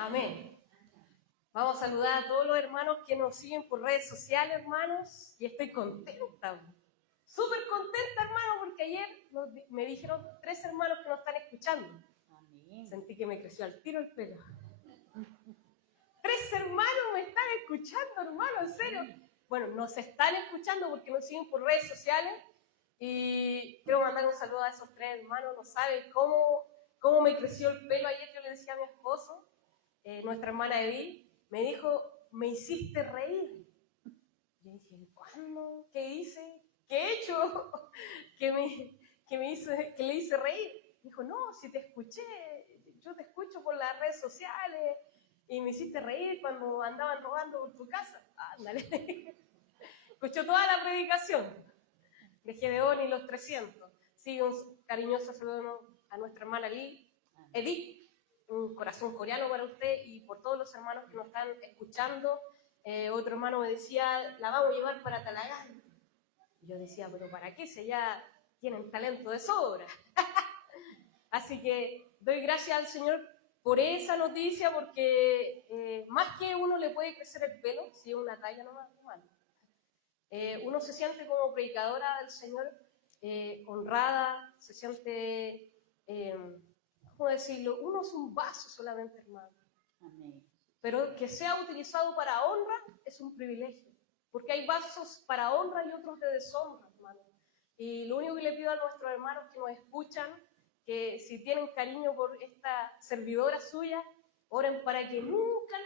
Amén. Vamos a saludar a todos los hermanos que nos siguen por redes sociales, hermanos, y estoy contenta, súper contenta, hermano, porque ayer me dijeron 3 hermanos que nos están escuchando. Amén. Sentí que me creció al tiro el pelo. 3 hermanos me están escuchando, hermano, en serio. Bueno, nos están escuchando porque nos siguen por redes sociales y quiero mandar un saludo a esos 3 hermanos. No saben cómo me creció el pelo ayer. Yo le decía a mi esposo, nuestra hermana Edith, me dijo, me hiciste reír. Yo dije, ¿cuándo? ¿Qué hice? ¿Qué he hecho? que le hice reír. Dijo, no, si te escuché, yo te escucho por las redes sociales y me hiciste reír cuando andaban robando por tu casa. Ándale. Escuchó toda la predicación de Gedeón y los 300. Sí, un cariñoso saludo a nuestra hermana Edith. Un corazón coreano para usted y por todos los hermanos que nos están escuchando. Otro hermano me decía, la vamos a llevar para Talagán. Yo decía, pero ¿para qué? Si ya tienen talento de sobra. Así que doy gracias al Señor por esa noticia, porque más que uno le puede crecer el pelo, si es una talla nomás, uno se siente como predicadora del Señor, honrada, se siente... ¿cómo decirlo? Uno es un vaso solamente, hermano. Amén. Pero que sea utilizado para honra es un privilegio. Porque hay vasos para honra y otros de deshonra, hermano. Y lo único que le pido a nuestros hermanos que nos escuchan, que si tienen cariño por esta servidora suya, oren para que nunca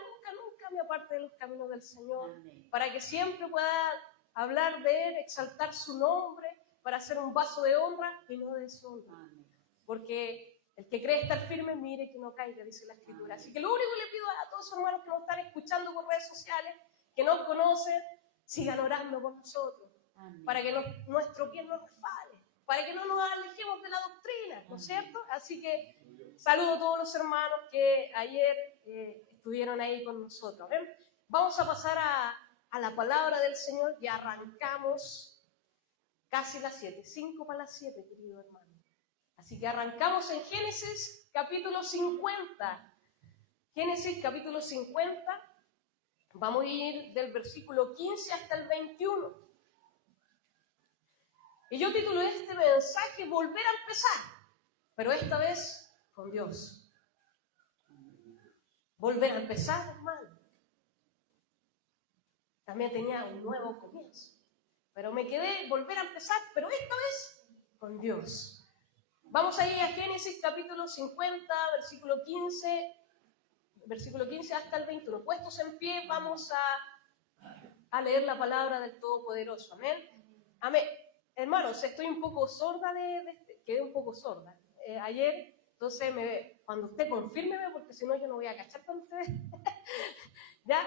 me aparte de los caminos del Señor. Amén. Para que siempre pueda hablar de Él, exaltar su nombre, para hacer un vaso de honra y no de deshonra. Amén. Porque el que cree estar firme, mire que no caiga, dice la Escritura. Así que lo único que le pido a todos los hermanos que nos están escuchando por redes sociales, que nos conocen, sigan orando por nosotros. Amén. Para que nuestro pie no resbale, para que no nos alejemos de la doctrina, ¿no es cierto? Así que saludo a todos los hermanos que ayer estuvieron ahí con nosotros. Vamos a pasar a la palabra del Señor y arrancamos casi las 7, 5 para las 7, querido hermano. Así que arrancamos en Génesis capítulo 50. Génesis capítulo 50. Vamos a ir del versículo 15 hasta el 21. Y yo titulé este mensaje Volver a empezar, pero esta vez con Dios. Volver a empezar, hermano. También tenía un nuevo comienzo. Pero me quedé volver a empezar, pero esta vez con Dios. Vamos a ir a Génesis capítulo 50, versículo 15 hasta el 21. Puestos en pie, vamos a leer la palabra del Todopoderoso. Amén. Amén. Hermanos, estoy un poco sorda quedé un poco sorda ayer, entonces cuando usted confírmeme, porque si no yo no voy a cachar con ustedes. ¿Ya?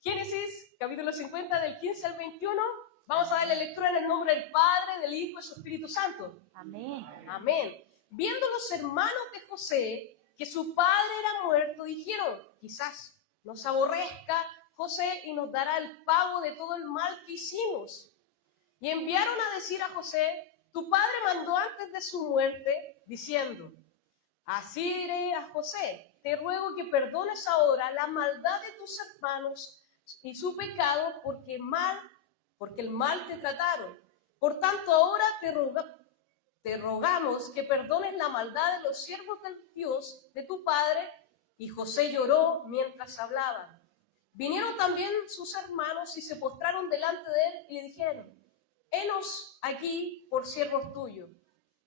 Génesis capítulo 50, del 15 al 21. Vamos a darle lectura en el nombre del Padre, del Hijo y del Espíritu Santo. Amén. Amén. Viendo los hermanos de José que su padre era muerto, dijeron, quizás nos aborrezca José y nos dará el pago de todo el mal que hicimos. Y enviaron a decir a José, tu padre mandó antes de su muerte, diciendo, así diré a José, te ruego que perdones ahora la maldad de tus hermanos y su pecado, porque el mal te trataron. Por tanto, ahora te rogamos que perdones la maldad de los siervos del Dios de tu padre. Y José lloró mientras hablaban. Vinieron también sus hermanos y se postraron delante de él y le dijeron, henos aquí por siervos tuyos.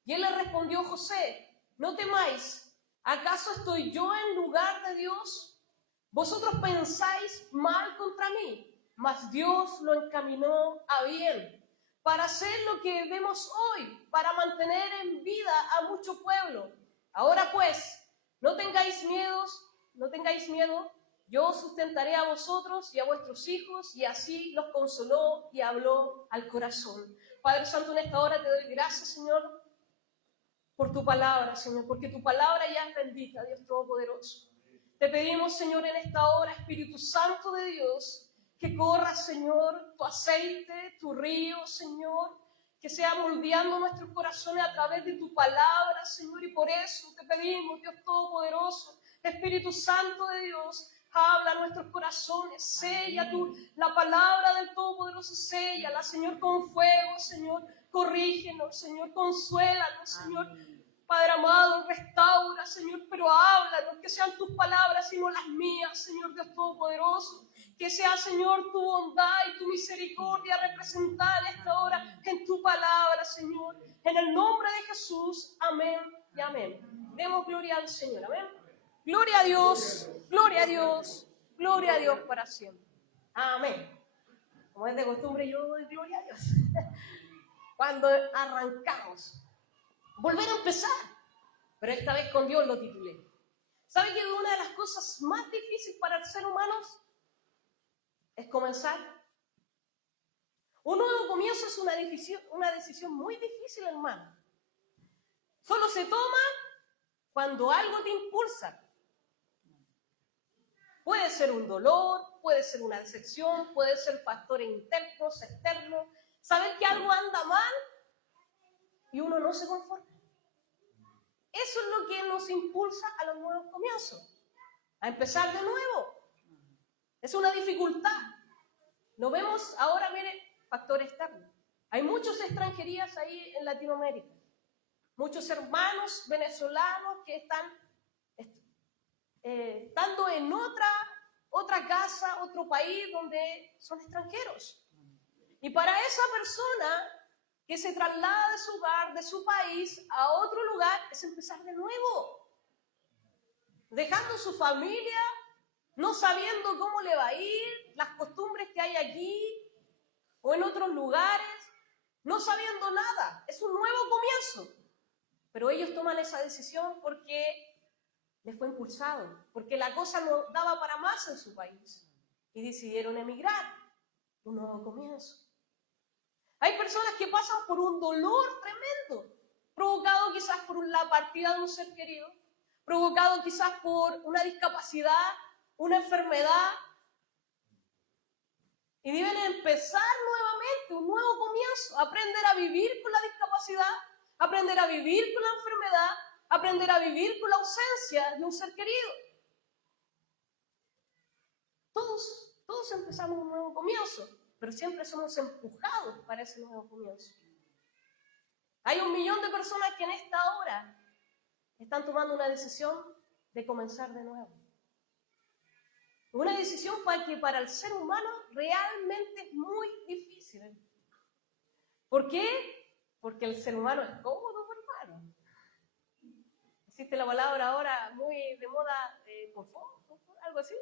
Y él le respondió, José, no temáis, ¿acaso estoy yo en lugar de Dios? Vosotros pensáis mal contra mí, mas Dios lo encaminó a bien, para hacer lo que vemos hoy, para mantener en vida a mucho pueblo. Ahora pues, no tengáis miedo, yo os sustentaré a vosotros y a vuestros hijos, y así los consoló y habló al corazón. Padre Santo, en esta hora te doy gracias, Señor, por tu palabra, Señor, porque tu palabra ya es bendita, Dios Todopoderoso. Te pedimos, Señor, en esta hora, Espíritu Santo de Dios, que corra, Señor, tu aceite, tu río, Señor, que sea moldeando nuestros corazones a través de tu palabra, Señor, y por eso te pedimos, Dios Todopoderoso, Espíritu Santo de Dios, habla a nuestros corazones, sella tú la palabra del Todopoderoso, séllala, Señor, con fuego, Señor, corrígenos, Señor, consuélanos, Señor. Padre amado, restaura, Señor, pero háblanos, que sean tus palabras y no las mías, Señor Dios Todopoderoso. Que sea, Señor, tu bondad y tu misericordia representada en esta hora en tu palabra, Señor. En el nombre de Jesús, amén y amén. Demos gloria al Señor, amén. Gloria a Dios, gloria a Dios, gloria a Dios para siempre. Amén. Como es de costumbre, yo doy gloria a Dios. Cuando arrancamos, volver a empezar, pero esta vez con Dios lo titulé. ¿Sabe que una de las cosas más difíciles para el ser humano es comenzar? Un nuevo comienzo es una decisión muy difícil, hermano. Solo se toma cuando algo te impulsa. Puede ser un dolor, puede ser una decepción, puede ser factores internos, externos. Saber que algo anda mal y uno no se conforma. Eso es lo que nos impulsa a los nuevos comienzos, a empezar de nuevo. Es una dificultad. Lo vemos ahora, mire, factor externo. Hay muchas extranjerías ahí en Latinoamérica. Muchos hermanos venezolanos que están estando en otra casa, otro país donde son extranjeros. Y para esa persona que se traslada de su hogar, de su país, a otro lugar, es empezar de nuevo. Dejando su familia, no sabiendo cómo le va a ir, las costumbres que hay aquí o en otros lugares, no sabiendo nada. Es un nuevo comienzo. Pero ellos toman esa decisión porque les fue impulsado, porque la cosa no daba para más en su país y decidieron emigrar. Un nuevo comienzo. Hay personas que pasan por un dolor tremendo, provocado quizás por la partida de un ser querido, provocado quizás por una discapacidad, una enfermedad, y deben empezar nuevamente, un nuevo comienzo, aprender a vivir con la discapacidad, aprender a vivir con la enfermedad, aprender a vivir con la ausencia de un ser querido. Todos empezamos un nuevo comienzo, pero siempre somos empujados para ese nuevo comienzo. Hay 1 millón de personas que en esta hora están tomando una decisión de comenzar de nuevo. Una decisión que para el ser humano realmente es muy difícil. ¿Por qué? Porque el ser humano es cómodo, hermano. Existe la palabra ahora muy de moda, confort, algo así.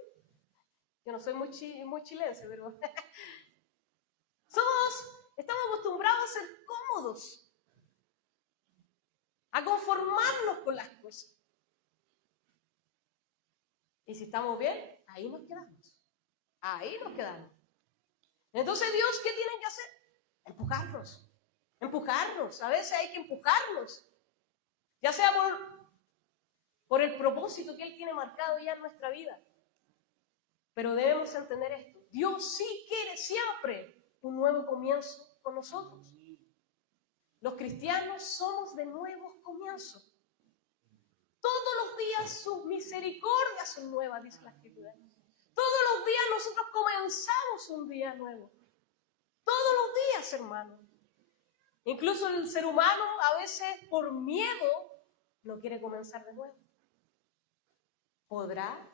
Yo no soy muy chilense, pero estamos acostumbrados a ser cómodos, a conformarnos con las cosas. Y si estamos bien, ahí nos quedamos. Ahí nos quedamos. Entonces, Dios, ¿qué tiene que hacer? Empujarnos. Empujarnos. A veces hay que empujarnos. Ya sea por el propósito que Él tiene marcado ya en nuestra vida. Pero debemos entender esto. Dios sí quiere siempre un nuevo comienzo con nosotros. Los cristianos somos de nuevos comienzos. Todos los días sus misericordias son nuevas, dice la Escritura. Todos los días nosotros comenzamos un día nuevo. Todos los días, hermano. Incluso el ser humano a veces por miedo no quiere comenzar de nuevo. ¿Podrá?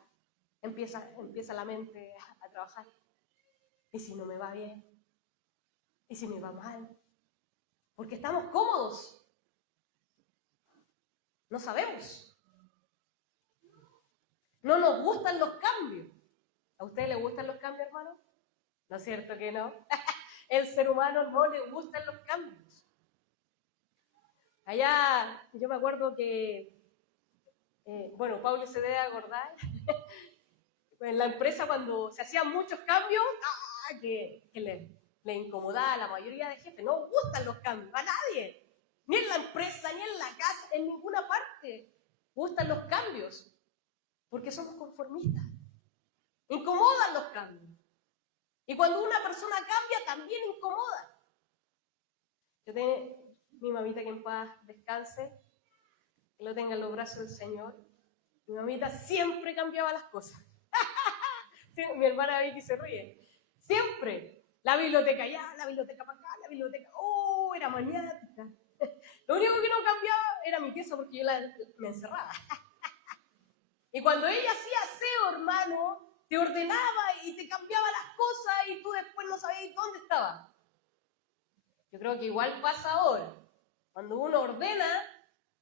Empieza la mente a trabajar. ¿Y si no me va bien? ¿Y si me va mal? Porque estamos cómodos. No sabemos. No nos gustan los cambios. ¿A usted le gustan los cambios, hermano? ¿No es cierto que no? El ser humano no le gustan los cambios. Allá, yo me acuerdo que, Pablo se debe acordar, en la empresa cuando se hacían muchos cambios, que le incomodaba a la mayoría de jefes. No gustan los cambios, a nadie. Ni en la empresa, ni en la casa, en ninguna parte gustan los cambios. Porque somos conformistas. Incomodan los cambios. Y cuando una persona cambia, también incomoda. Yo tengo mi mamita que en paz descanse, que lo tenga en los brazos del Señor. Mi mamita siempre cambiaba las cosas. Sí, mi hermana Vicky se ríe. Siempre. La biblioteca allá, la biblioteca para acá, la biblioteca. ¡Oh! Era maniática. Lo único que no cambiaba era mi pieza porque yo me encerraba. Y cuando ella hacía aseo, hermano, te ordenaba y te cambiaba las cosas y tú después no sabías dónde estaba. Yo creo que igual pasa ahora. Cuando uno ordena,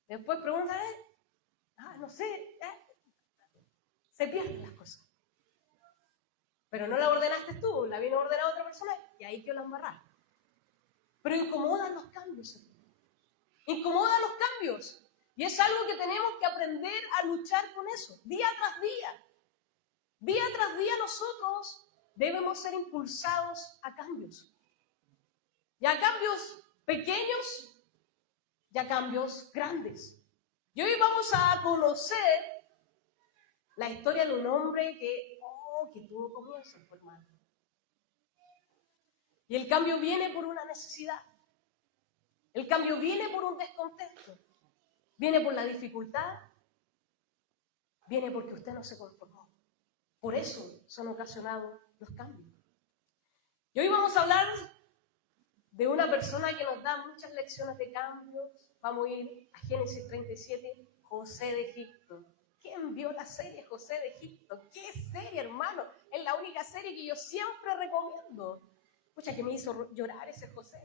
después pregunta, no sé, se pierden las cosas. Pero no la ordenaste tú, la vino a ordenar otra persona y ahí quedó la embarrada. Pero incomodan los cambios, hermano. Incomodan los cambios. Y es algo que tenemos que aprender a luchar con eso, día tras día. Día tras día nosotros debemos ser impulsados a cambios. Y a cambios pequeños y a cambios grandes. Y hoy vamos a conocer la historia de un hombre que tuvo comienzo, hermano. Y el cambio viene por una necesidad. El cambio viene por un descontento. Viene por la dificultad. Viene porque usted no se conformó. Por eso son ocasionados los cambios. Y hoy vamos a hablar de una persona que nos da muchas lecciones de cambios. Vamos a ir a Génesis 37, José de Egipto. ¿Quién vio la serie José de Egipto? ¿Qué serie, hermano? Es la única serie que yo siempre recomiendo. Escucha, que me hizo llorar ese José.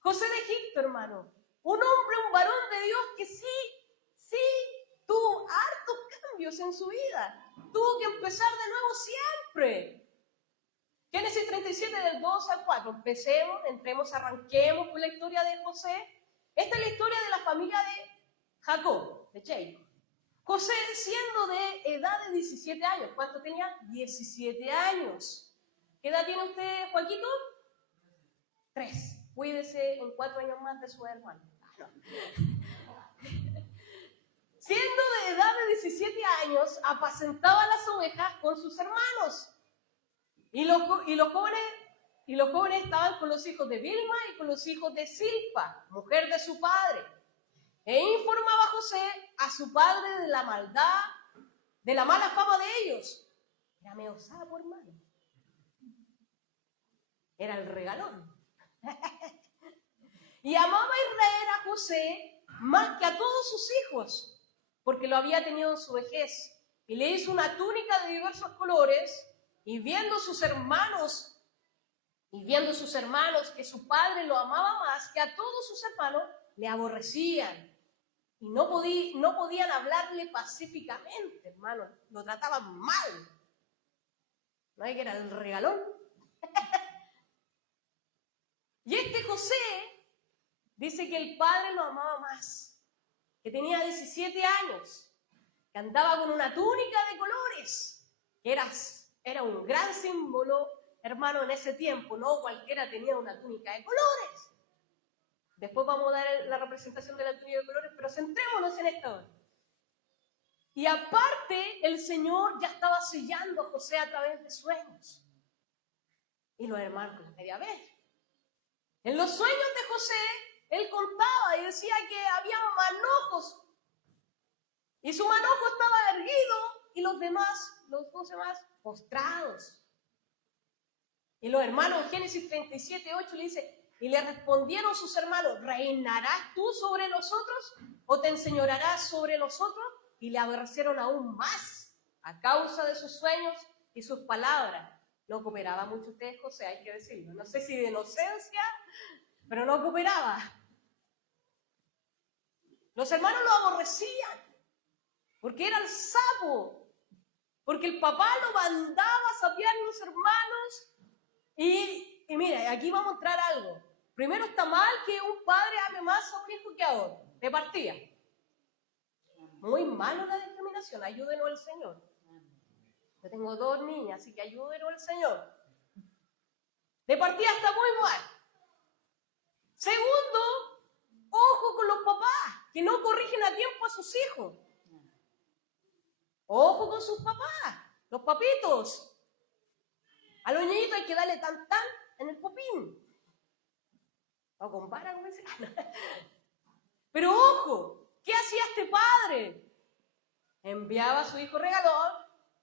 José de Egipto, hermano. Un hombre, un varón de Dios que sí, tuvo hartos cambios en su vida. Tuvo que empezar de nuevo siempre. Génesis 37, del 2 al 4. Arranquemos con la historia de José. Esta es la historia de la familia de Jacob, de Jacob. José, siendo de edad de 17 años. ¿Cuánto tenía? 17 años. ¿Qué edad tiene usted, Joaquito? 3. Cuídese en 4 años más de su hermano. Siendo de edad de 17 años, apacentaba las ovejas con sus hermanos. Y los jóvenes estaban con los hijos de Bilma y con los hijos de Silpa, mujer de su padre. E informaba José a su padre de la maldad, de la mala fama de ellos. Era medio sapo, hermano. Era el regalón. Y amaba Israel a José más que a todos sus hijos, porque lo había tenido en su vejez. Y le hizo una túnica de diversos colores, y viendo sus hermanos que su padre lo amaba más que a todos sus hermanos, le aborrecían. Y no podían hablarle pacíficamente, hermano. Lo trataban mal. ¿No hay que era el regalón? Y este José dice que el padre lo amaba más, que tenía 17 años, que andaba con una túnica de colores, que era un gran símbolo, hermano, en ese tiempo. No cualquiera tenía una túnica de colores. Después vamos a dar la representación de la túnica de colores, pero centrémonos en esto hoy. Y aparte, el Señor ya estaba sellando a José a través de sueños. Y los hermanos lo querían ver. En los sueños de José, él contaba y decía que había manojos. Y su manojo estaba erguido y los demás, los 12 más, postrados. Y los hermanos en Génesis 37, 8 le dice, y le respondieron sus hermanos, ¿reinarás tú sobre nosotros o te enseñorearás sobre nosotros? Y le aborrecieron aún más a causa de sus sueños y sus palabras. No cooperaba mucho usted, José, hay que decirlo. No sé si de inocencia, pero no cooperaba. Los hermanos lo aborrecían porque era el sapo, porque el papá lo mandaba a sapear a los hermanos. Y mira, aquí vamos a mostrar algo. Primero, está mal que un padre ame más a un hijo que a otro, de partida. Muy malo la discriminación, ayúdenos el Señor. Yo tengo 2 niñas, así que ayúdenos el Señor. De partida está muy mal. Segundo, ojo con los papás, que no corrigen a tiempo a sus hijos. Ojo con sus papás, los papitos. A los niñitos hay que darle tan en el popín. ¿O compara con ese? Pero ojo, ¿Qué hacía este padre? Enviaba a su hijo regador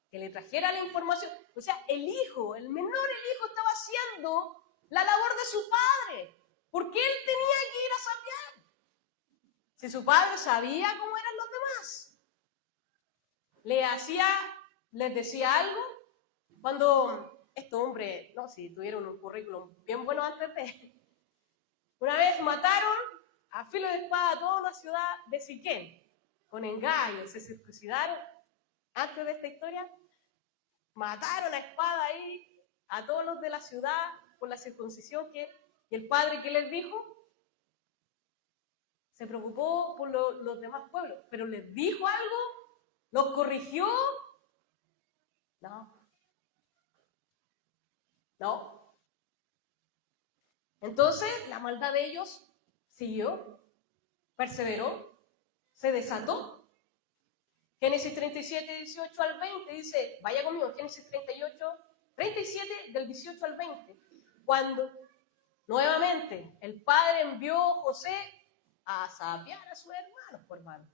que le trajera la información. O sea, el hijo, el menor, el hijo estaba haciendo la labor de su padre. ¿Por qué él tenía que ir a sapear? Si su padre sabía cómo eran los demás. Les decía algo. Cuando estos hombres, no, si tuvieron un currículum bien bueno antes de... Una vez mataron a filo de espada a toda una ciudad de Siquén, con engaño, se circuncidaron. Antes de esta historia, mataron a espada ahí a todos los de la ciudad por la circuncisión y el padre, ¿qué les dijo? Se preocupó por los demás pueblos, pero les dijo algo, los corrigió. No. Entonces, la maldad de ellos siguió, perseveró, se desató. Génesis 37, 18 al 20 dice, vaya conmigo, Génesis 37, del 18 al 20, cuando nuevamente el padre envió a José a sapear a sus hermanos, por hermano.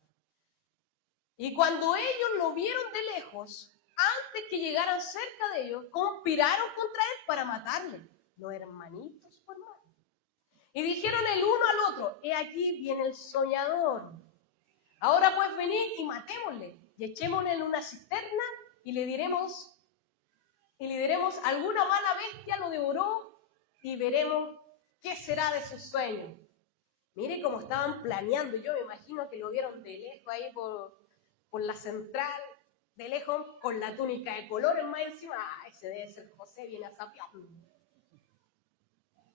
Y cuando ellos lo vieron de lejos, antes que llegaran cerca de ellos, conspiraron contra él para matarle, los hermanitos, por hermano. Y dijeron el uno al otro, he aquí viene el soñador. Ahora pues venid y matémosle, y echémosle en una cisterna, y le diremos, alguna mala bestia lo devoró, y veremos qué será de su sueño. Mire cómo estaban planeando, yo me imagino que lo vieron de lejos ahí por la central, de lejos, con la túnica de colores más encima. ¡Ay, ese debe ser José, viene a sapearlo!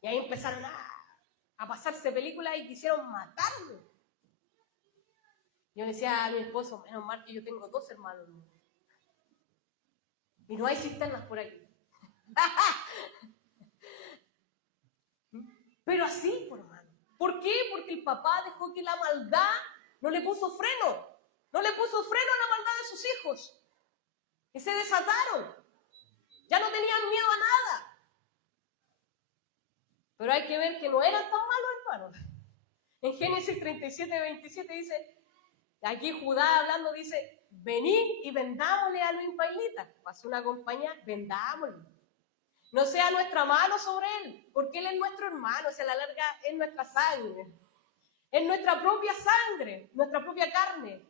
Y ahí empezaron a pasarse películas y quisieron matarlo. Yo le decía a mi esposo, menos mal que yo tengo 2 hermanos. Y no hay cisternas por aquí. Pero así, por hermano. ¿Por qué? Porque el papá dejó que la maldad no le puso freno. No le puso freno a la maldad de sus hijos. Que se desataron. Ya no tenían miedo a nada. Pero hay que ver que no eran tan malos, hermanos. En Génesis 37, 27 dice, aquí Judá hablando dice, venid y vendámosle a los ismaelitas. Pasó una compañía, vendámosle. No sea nuestra mano sobre él, porque él es nuestro hermano, o sea, a la larga es nuestra sangre. Es nuestra propia sangre, nuestra propia carne.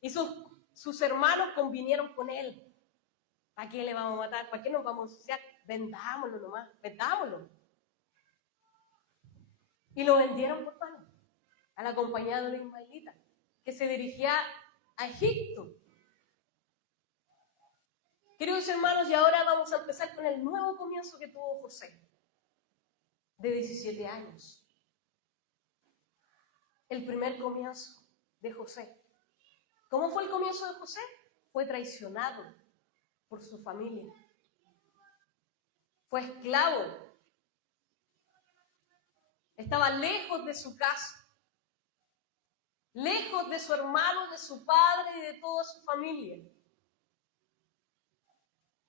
Y sus hermanos convinieron con él. ¿Para qué le vamos a matar? ¿Para qué nos vamos a ensuciar? Vendámoslo nomás, vendámoslo. Y lo vendieron por mano a la compañía de los ismaelitas, que se dirigía a Egipto. Queridos hermanos, y ahora vamos a empezar con el nuevo comienzo que tuvo José, de 17 años. El primer comienzo de José. ¿Cómo fue el comienzo de José? Fue traicionado por su familia. Fue esclavo. Estaba lejos de su casa, lejos de su hermano, de su padre y de toda su familia.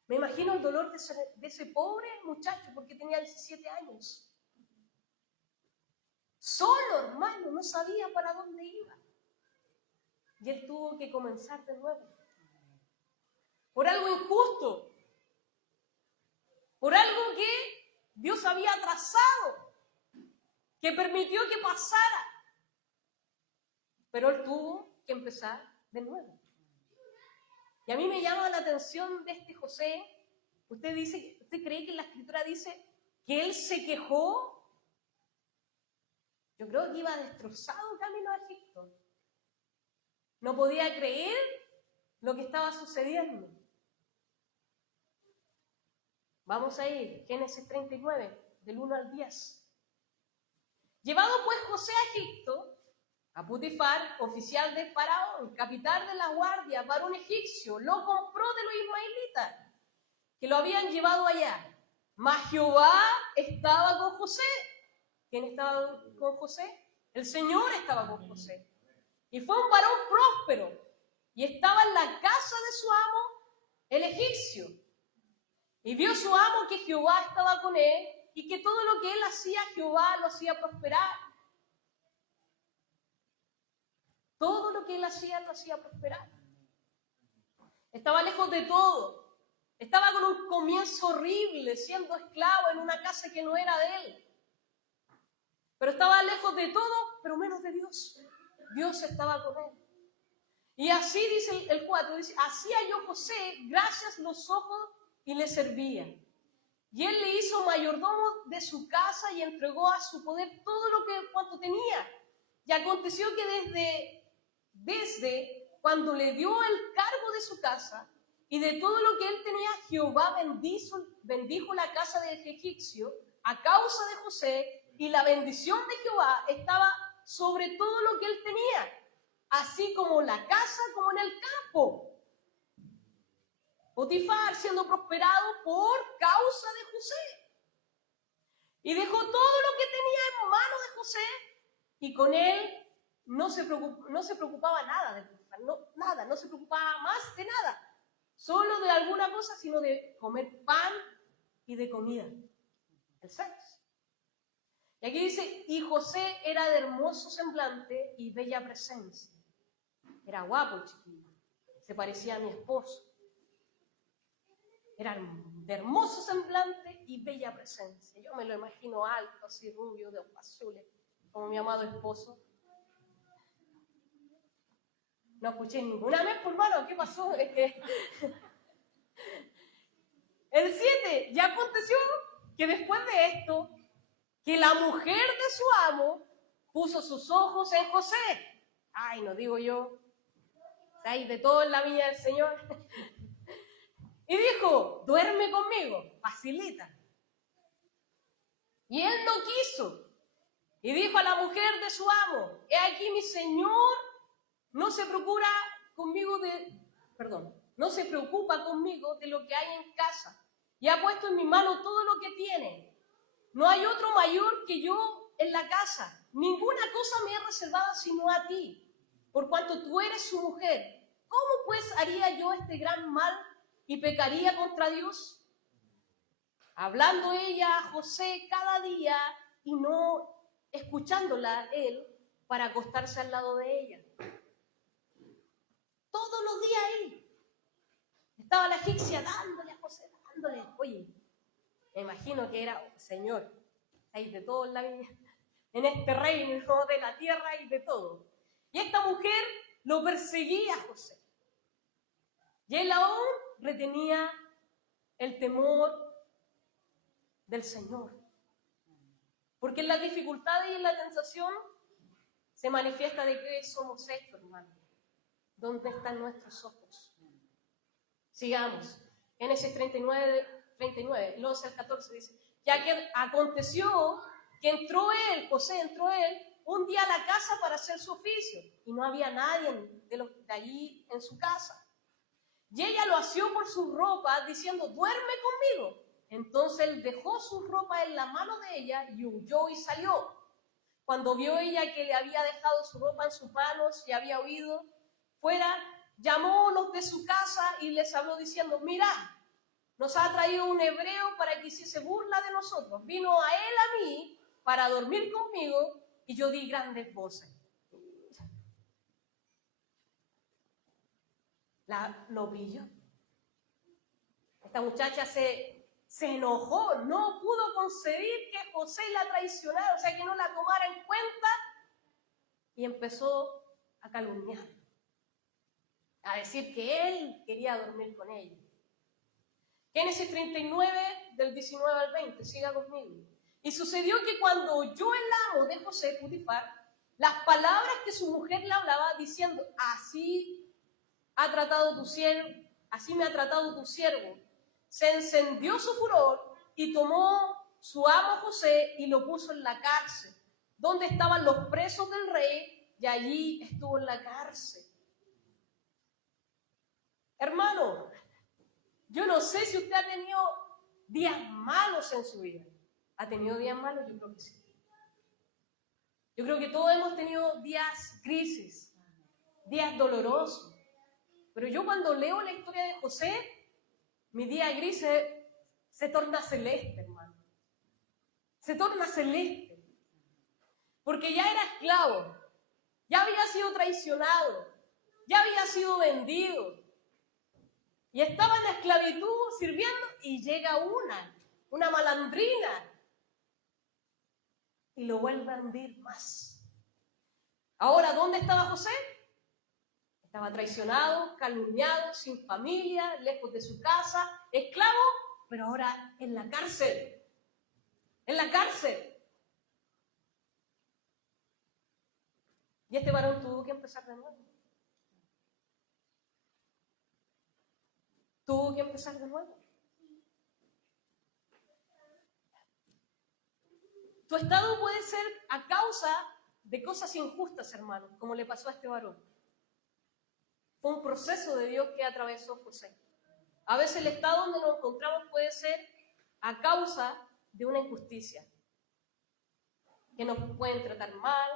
Me imagino el dolor de ese pobre muchacho porque tenía 17 años. Solo, hermano, no sabía para dónde iba. Y él tuvo que comenzar de nuevo. Por algo injusto. Por algo que Dios había trazado. Que permitió que pasara. Pero él tuvo que empezar de nuevo. Y a mí me llama la atención de este José. ¿Usted cree que en la Escritura dice que él se quejó? Yo creo que iba destrozado camino a Egipto. No podía creer lo que estaba sucediendo. Vamos a ir, Génesis 39, del 1 al 10. Llevado pues José a Egipto, a Putifar, oficial de Faraón, capitán de la guardia, varón egipcio, lo compró de los ismaelitas, que lo habían llevado allá. Mas Jehová estaba con José. ¿Quién estaba con José? El Señor estaba con José. Y fue un varón próspero, y estaba en la casa de su amo, el egipcio. Y vio su amo que Jehová estaba con él, y que todo lo que él hacía, Jehová lo hacía prosperar. Todo lo que él hacía, lo hacía prosperar. Estaba lejos de todo. Estaba con un comienzo horrible, siendo esclavo en una casa que no era de él. Pero estaba lejos de todo, pero menos de Dios. Dios estaba con él. Y así dice el 4, dice, así halló José, gracias los ojos, y le servía. Y él le hizo mayordomo de su casa y entregó a su poder todo cuanto tenía. Y aconteció que desde cuando le dio el cargo de su casa y de todo lo que él tenía, Jehová bendijo la casa del egipcio a causa de José, y la bendición de Jehová estaba sobre todo lo que él tenía, así como la casa como en el campo. Potifar siendo prosperado por causa de José. Y dejó todo lo que tenía en manos de José, y con él no se preocupaba nada de Potifar, no se preocupaba más de nada, solo de alguna cosa, sino de comer pan y de comida, el sexo. Y aquí dice, y José era de hermoso semblante y bella presencia. Era guapo, chiquillo, se parecía a mi esposo. Era de hermoso semblante y bella presencia. Yo me lo imagino alto, así rubio, de ojos azules, como mi amado esposo. No escuché ninguna vez, por hermano, ¿qué pasó? Es que... El 7, ya aconteció que después de esto, que la mujer de su amo puso sus ojos en José. Ay, no digo yo, hay de todo en la vida del Señor. Y dijo, duerme conmigo, facilita. Y él no quiso. Y dijo a la mujer de su amo, he aquí mi señor no se preocupa conmigo de lo que hay en casa. Y ha puesto en mi mano todo lo que tiene. No hay otro mayor que yo en la casa. Ninguna cosa me es reservada sino a ti, por cuanto tú eres su mujer. ¿Cómo pues haría yo este gran mal y pecaría contra Dios? Hablando ella a José cada día y no escuchándola él para acostarse al lado de ella. Todos los días ahí estaba la egipcia dándole a José, dándole. Oye, me imagino que era, Señor, hay de todo en la vida, en este reino de la tierra y de todo. Y esta mujer lo perseguía a José. Y él aún retenía el temor del Señor. Porque en las dificultades y en la tentación se manifiesta de que somos esto, hermano. ¿Dónde están nuestros ojos? Sigamos. Génesis 39, el 11 al 14 dice, ya que aconteció que José entró un día a la casa para hacer su oficio, y no había nadie de allí en su casa. Y ella lo asió por su ropa, diciendo, duerme conmigo. Entonces él dejó su ropa en la mano de ella y huyó y salió. Cuando vio ella que le había dejado su ropa en sus manos y había huido fuera, llamó a los de su casa y les habló diciendo, mirad, nos ha traído un hebreo para que hiciese burla de nosotros. Vino a él, a mí, para dormir conmigo, y yo di grandes voces. Lo pilló. Esta muchacha se enojó, no pudo concebir que José la traicionara, o sea, que no la tomara en cuenta, y empezó a calumniar, a decir que él quería dormir con ella. Génesis 39, del 19 al 20, siga conmigo. Y sucedió que cuando oyó el amo de José, Potifar, las palabras que su mujer le hablaba, diciendo, así me ha tratado tu siervo, se encendió su furor y tomó su amo José y lo puso en la cárcel, donde estaban los presos del rey, y allí estuvo en la cárcel. Hermano, yo no sé si usted ha tenido días malos en su vida. ¿Ha tenido días malos? Yo creo que sí. Yo creo que todos hemos tenido días crisis, días dolorosos. Pero yo cuando leo la historia de José, mi día gris se torna celeste, hermano. Se torna celeste. Porque ya era esclavo. ya había sido traicionado, ya había sido vendido, y estaba en la esclavitud sirviendo, y llega una malandrina, y lo vuelve a hundir más. Ahora, ¿dónde estaba José? Estaba traicionado, calumniado, sin familia, lejos de su casa, esclavo, pero ahora en la cárcel. En la cárcel. Y este varón tuvo que empezar de nuevo. Tuvo que empezar de nuevo. Tu estado puede ser a causa de cosas injustas, hermanos, como le pasó a este varón. Fue un proceso de Dios que atravesó José. A veces el estado donde nos encontramos puede ser a causa de una injusticia. Que nos pueden tratar mal,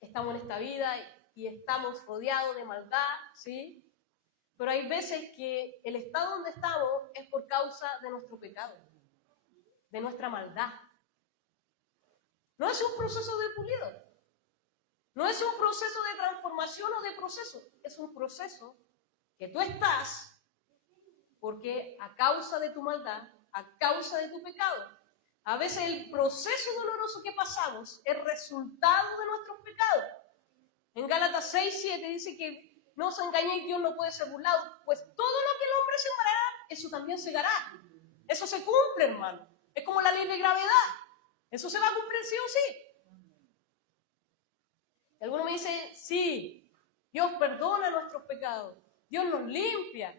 estamos en esta vida y estamos rodeados de maldad, ¿sí? Pero hay veces que el estado donde estamos es por causa de nuestro pecado, de nuestra maldad. No es un proceso de pulido, no es un proceso de transformación o de proceso, es un proceso que tú estás porque a causa de tu maldad, a causa de tu pecado, a veces el proceso doloroso que pasamos es resultado de nuestros pecados. En Gálatas 6:7 dice que no os engañéis, Dios no puede ser burlado, pues todo lo que el hombre sembrará, eso también segará. Eso se cumple, hermano. Es como la ley de gravedad. Eso se va a cumplir sí o sí. Y algunos me dicen, sí, Dios perdona nuestros pecados, Dios nos limpia.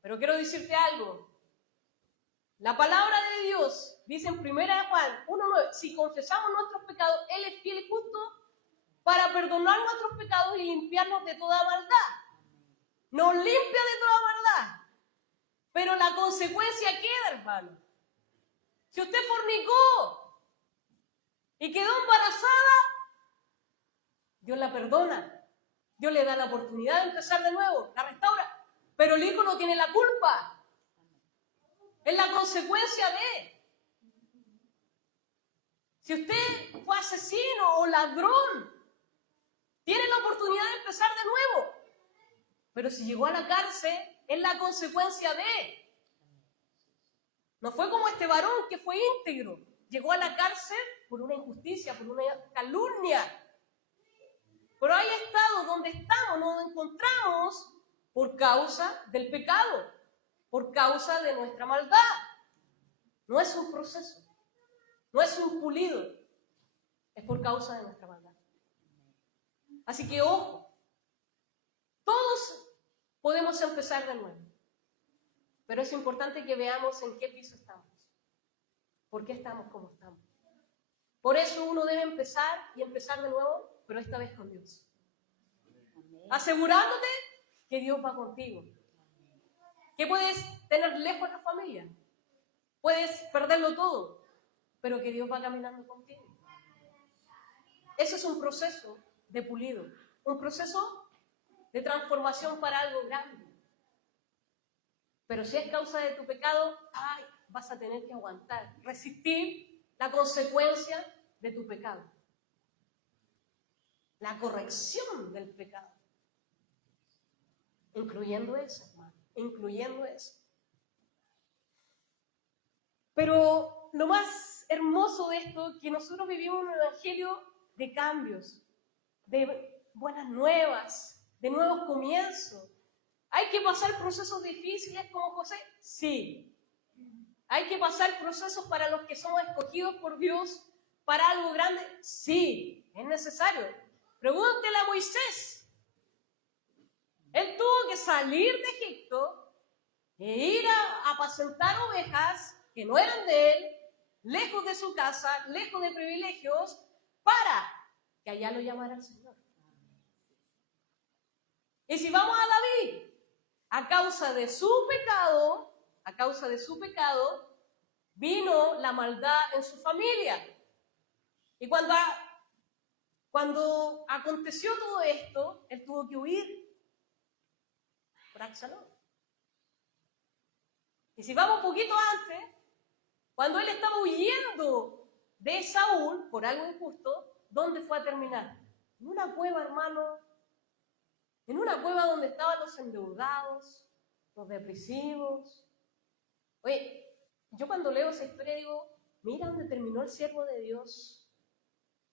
Pero quiero decirte algo. La palabra de Dios dice en 1 Juan 1:9, si confesamos nuestros pecados, Él es fiel y justo para perdonar nuestros pecados y limpiarnos de toda maldad. Nos limpia de toda maldad. Pero la consecuencia queda, hermano. Si usted fornicó y quedó embarazada, Dios la perdona. Dios le da la oportunidad de empezar de nuevo, la restaura. Pero el hijo no tiene la culpa. Es la consecuencia de. Si usted fue asesino o ladrón, tiene la oportunidad de empezar de nuevo. Pero si llegó a la cárcel, es la consecuencia de. No fue como este varón que fue íntegro. Llegó a la cárcel por una injusticia, por una calumnia. Pero hay estados donde estamos, nos encontramos por causa del pecado, por causa de nuestra maldad. No es un proceso, no es un pulido, es por causa de nuestra maldad. Así que ojo, todos podemos empezar de nuevo, pero es importante que veamos en qué piso estamos, por qué estamos como estamos. Por eso uno debe empezar y empezar de nuevo, pero esta vez con Dios. Asegurándote que Dios va contigo. Que puedes tener lejos a la familia, puedes perderlo todo, pero que Dios va caminando contigo. Eso es un proceso de pulido, un proceso de transformación para algo grande. Pero si es causa de tu pecado, vas a tener que aguantar, resistir la consecuencia de tu pecado. La corrección del pecado. Incluyendo eso, hermano, incluyendo eso. Pero lo más hermoso de esto es que nosotros vivimos un evangelio de cambios, de buenas nuevas, de nuevos comienzos. ¿Hay que pasar procesos difíciles como José? Sí. ¿Hay que pasar procesos para los que somos escogidos por Dios para algo grande? Sí, es necesario. Pregúntele a Moisés. Él tuvo que salir de Egipto e ir a apacentar ovejas que no eran de él, lejos de su casa, lejos de privilegios, para que allá lo llamara el Señor. Y si vamos a David, a causa de su pecado, vino la maldad en su familia. Y cuando aconteció todo esto, él tuvo que huir por Absalón. Y si vamos un poquito antes, cuando él estaba huyendo de Saúl por algo injusto, ¿dónde fue a terminar? En una cueva, hermano, en una cueva donde estaban los endeudados, los depresivos. Oye, yo cuando leo esa historia digo, mira dónde terminó el siervo de Dios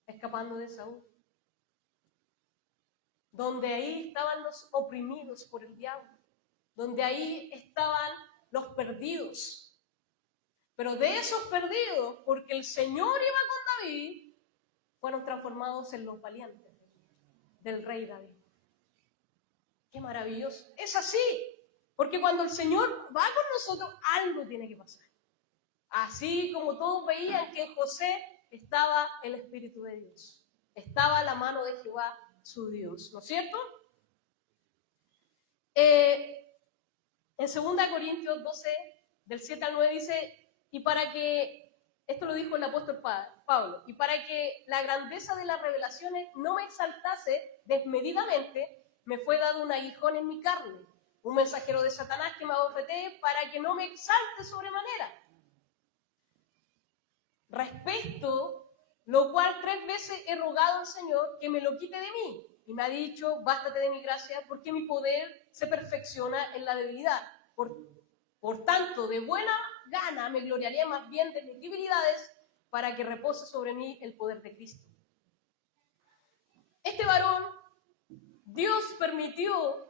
escapando de Saúl. Donde ahí estaban los oprimidos por el diablo, donde ahí estaban los perdidos. Pero de esos perdidos, porque el Señor iba con David, fueron transformados en los valientes del rey David. ¡Qué maravilloso! Es así, porque cuando el Señor va con nosotros, algo tiene que pasar. Así como todos veían que en José estaba el Espíritu de Dios, estaba la mano de Jehová, su Dios, ¿no es cierto? En 2 Corintios 12, del 7 al 9 dice, y para que, esto lo dijo el apóstol Pablo, y para que la grandeza de las revelaciones no me exaltase desmedidamente, me fue dado un aguijón en mi carne, un mensajero de Satanás que me abofetee para que no me exalte sobremanera. Respecto lo cual 3 veces he rogado al Señor que me lo quite de mí. Y me ha dicho, bástate de mi gracia, porque mi poder se perfecciona en la debilidad. Por tanto, de buena gana me gloriaré más bien de mis debilidades, para que repose sobre mí el poder de Cristo. Este varón, Dios permitió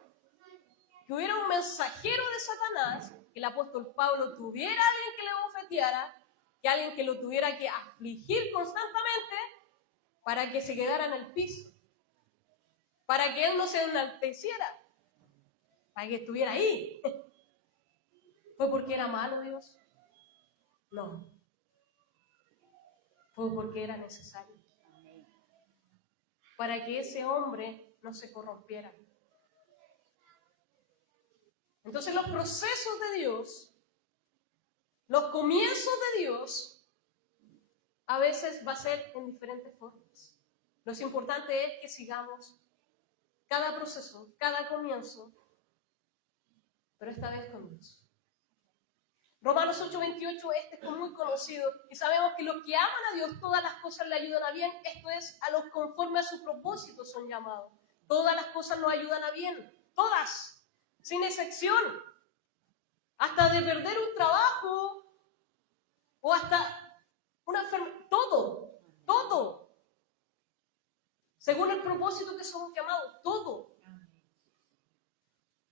que hubiera un mensajero de Satanás, que el apóstol Pablo tuviera a alguien que le bofeteara, que alguien que lo tuviera que afligir constantemente para que se quedara en el piso, para que él no se enalteciera, para que estuviera ahí. ¿Fue porque era malo Dios? No. Fue porque era necesario. Para que ese hombre no se corrompiera. Entonces los procesos de Dios, los comienzos de Dios, a veces va a ser en diferentes formas. Lo importante es que sigamos cada proceso, cada comienzo, pero esta vez con Dios. Romanos 8:28, este es muy conocido, y sabemos que los que aman a Dios, todas las cosas le ayudan a bien, esto es, a los conforme a su propósito son llamados. Todas las cosas nos ayudan a bien, todas, sin excepción. Hasta de perder un trabajo, o hasta una enfermedad, todo. Según el propósito que somos llamados, todo.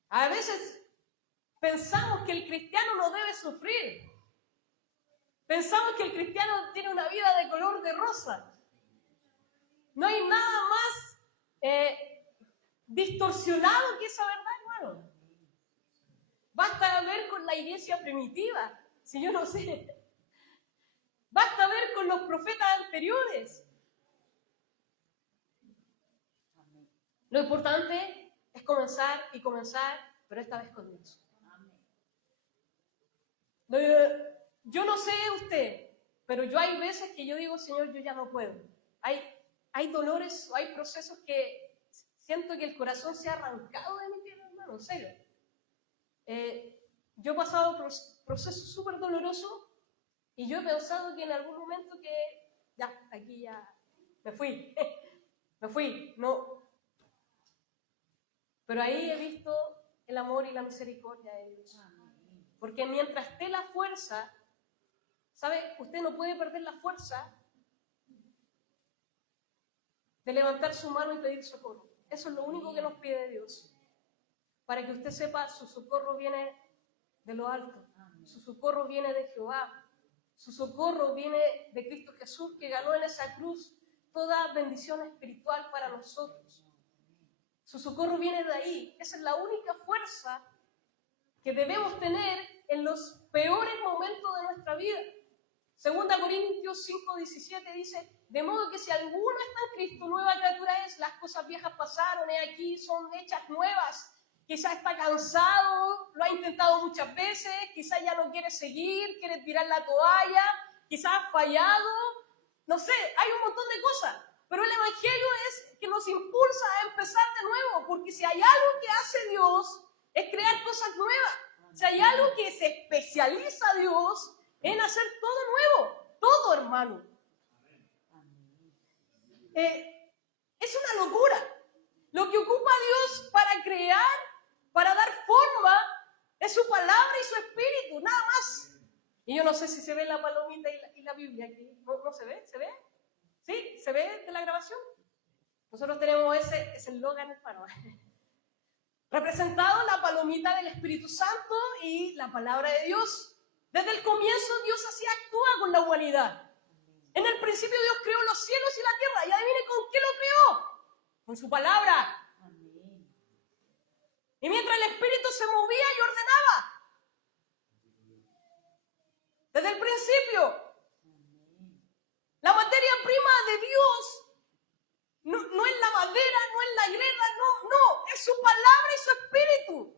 A veces pensamos que el cristiano no debe sufrir. Pensamos que el cristiano tiene una vida de color de rosa. No hay nada más distorsionado que esa verdad, hermano. Basta ver con la iglesia primitiva, si yo no sé. Basta ver con los profetas anteriores. Lo importante es comenzar y comenzar, pero esta vez con Dios. Yo no sé usted, pero yo hay veces que yo digo, Señor, yo ya no puedo. Hay dolores, hay procesos que siento que el corazón se ha arrancado de mi piel, hermano, en serio. Yo he pasado procesos súper dolorosos y yo he pensado que en algún momento que ya, aquí ya me fui, no. Pero ahí he visto el amor y la misericordia de Dios. Porque mientras esté la fuerza, ¿sabe? Usted no puede perder la fuerza de levantar su mano y pedir socorro. Eso es lo único que nos pide Dios. Para que usted sepa, su socorro viene de lo alto. Su socorro viene de Jehová. Su socorro viene de Cristo Jesús, que ganó en esa cruz toda bendición espiritual para nosotros. Su socorro viene de ahí. Esa es la única fuerza que debemos tener en los peores momentos de nuestra vida. 2 Corintios 5:17 dice, de modo que si alguno está en Cristo, nueva criatura es, las cosas viejas pasaron, y aquí son hechas nuevas. Quizás está cansado, lo ha intentado muchas veces, quizás ya no quiere seguir, quiere tirar la toalla, quizás ha fallado, no sé, hay un montón de cosas. Pero el Evangelio es que nos impulsa a empezar de nuevo, porque si hay algo que hace Dios, es crear cosas nuevas. Si hay algo que se especializa Dios, en hacer todo nuevo, todo, hermano. Es una locura. Lo que ocupa Dios para crear, para dar forma, es su palabra y su espíritu, nada más. Y yo no sé si se ve la palomita y la Biblia aquí. ¿No se ve? ¿Se ve? ¿Sí? ¿Se ve de la grabación? Nosotros tenemos ese eslogan, hermano. Representado la palomita del Espíritu Santo y la palabra de Dios. Desde el comienzo Dios así actúa con la humanidad. En el principio Dios creó los cielos y la tierra. ¿Y adivinen con qué lo creó? Con su palabra. Y mientras el Espíritu se movía y ordenaba. Desde el principio. La materia prima de Dios no es la madera, no es la greda, no, es su palabra y su espíritu.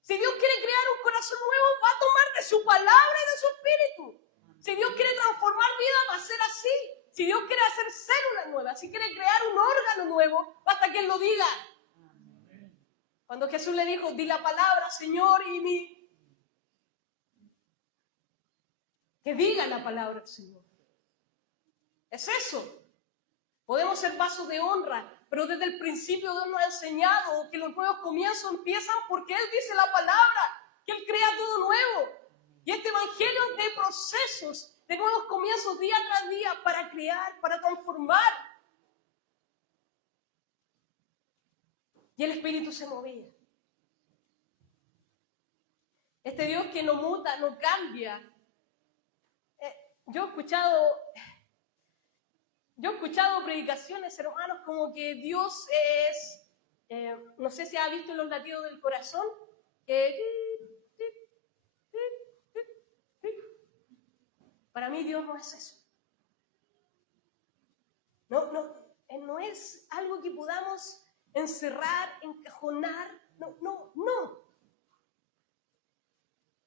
Si Dios quiere crear un corazón nuevo, va a tomar de su palabra y de su espíritu. Si Dios quiere transformar vida, va a ser así. Si Dios quiere hacer células nuevas, si quiere crear un órgano nuevo, basta que Él lo diga. Cuando Jesús le dijo, di la palabra, Señor, que diga la palabra del Señor. Es eso. Podemos ser vasos de honra, pero desde el principio Dios nos ha enseñado que los nuevos comienzos empiezan porque Él dice la palabra, que Él crea todo nuevo. Y este evangelio es de procesos, de nuevos comienzos día tras día para crear, para transformar. Y el Espíritu se movía. Este Dios que no muta, no cambia. Yo he escuchado predicaciones, hermanos, como que Dios es, no sé si ha visto los latidos del corazón, para mí Dios no es eso. No es algo que podamos encerrar, encajonar, no.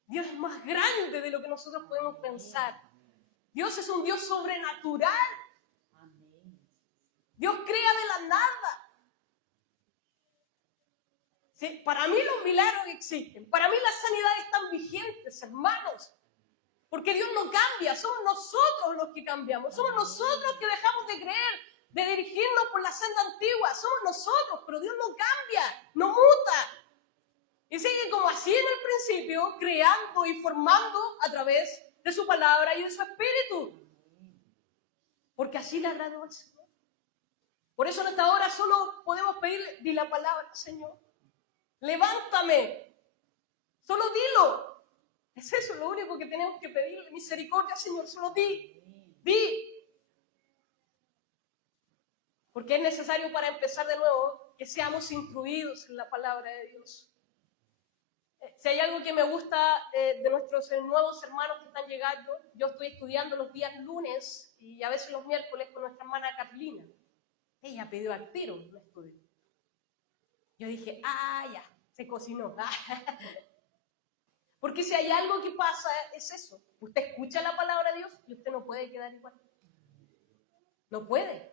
Dios es más grande de lo que nosotros podemos pensar. Dios es un Dios sobrenatural. Dios crea de la nada. Sí, para mí los milagros existen. Para mí las sanidades están vigentes, hermanos. Porque Dios no cambia. Somos nosotros los que cambiamos. Somos nosotros que dejamos de creer, de dirigirnos por la senda antigua. Somos nosotros, pero Dios no cambia, no muta. Y sigue como así en el principio, creando y formando a través de su palabra y de su espíritu. Porque así le agradó al Señor. Por eso en esta hora solo podemos pedirle, di la palabra, Señor. Levántame. Solo dilo. Es eso lo único que tenemos que pedirle. Misericordia, Señor. Solo di. Porque es necesario para empezar de nuevo que seamos instruidos en la palabra de Dios. Si hay algo que me gusta de nuestros nuevos hermanos que están llegando, yo estoy estudiando los días lunes y a veces los miércoles con nuestra hermana Carlina. Ella pidió al tiro un estudio. Yo dije, ya, se cocinó. Porque si hay algo que pasa es eso. Usted escucha la palabra de Dios y usted no puede quedar igual. No puede.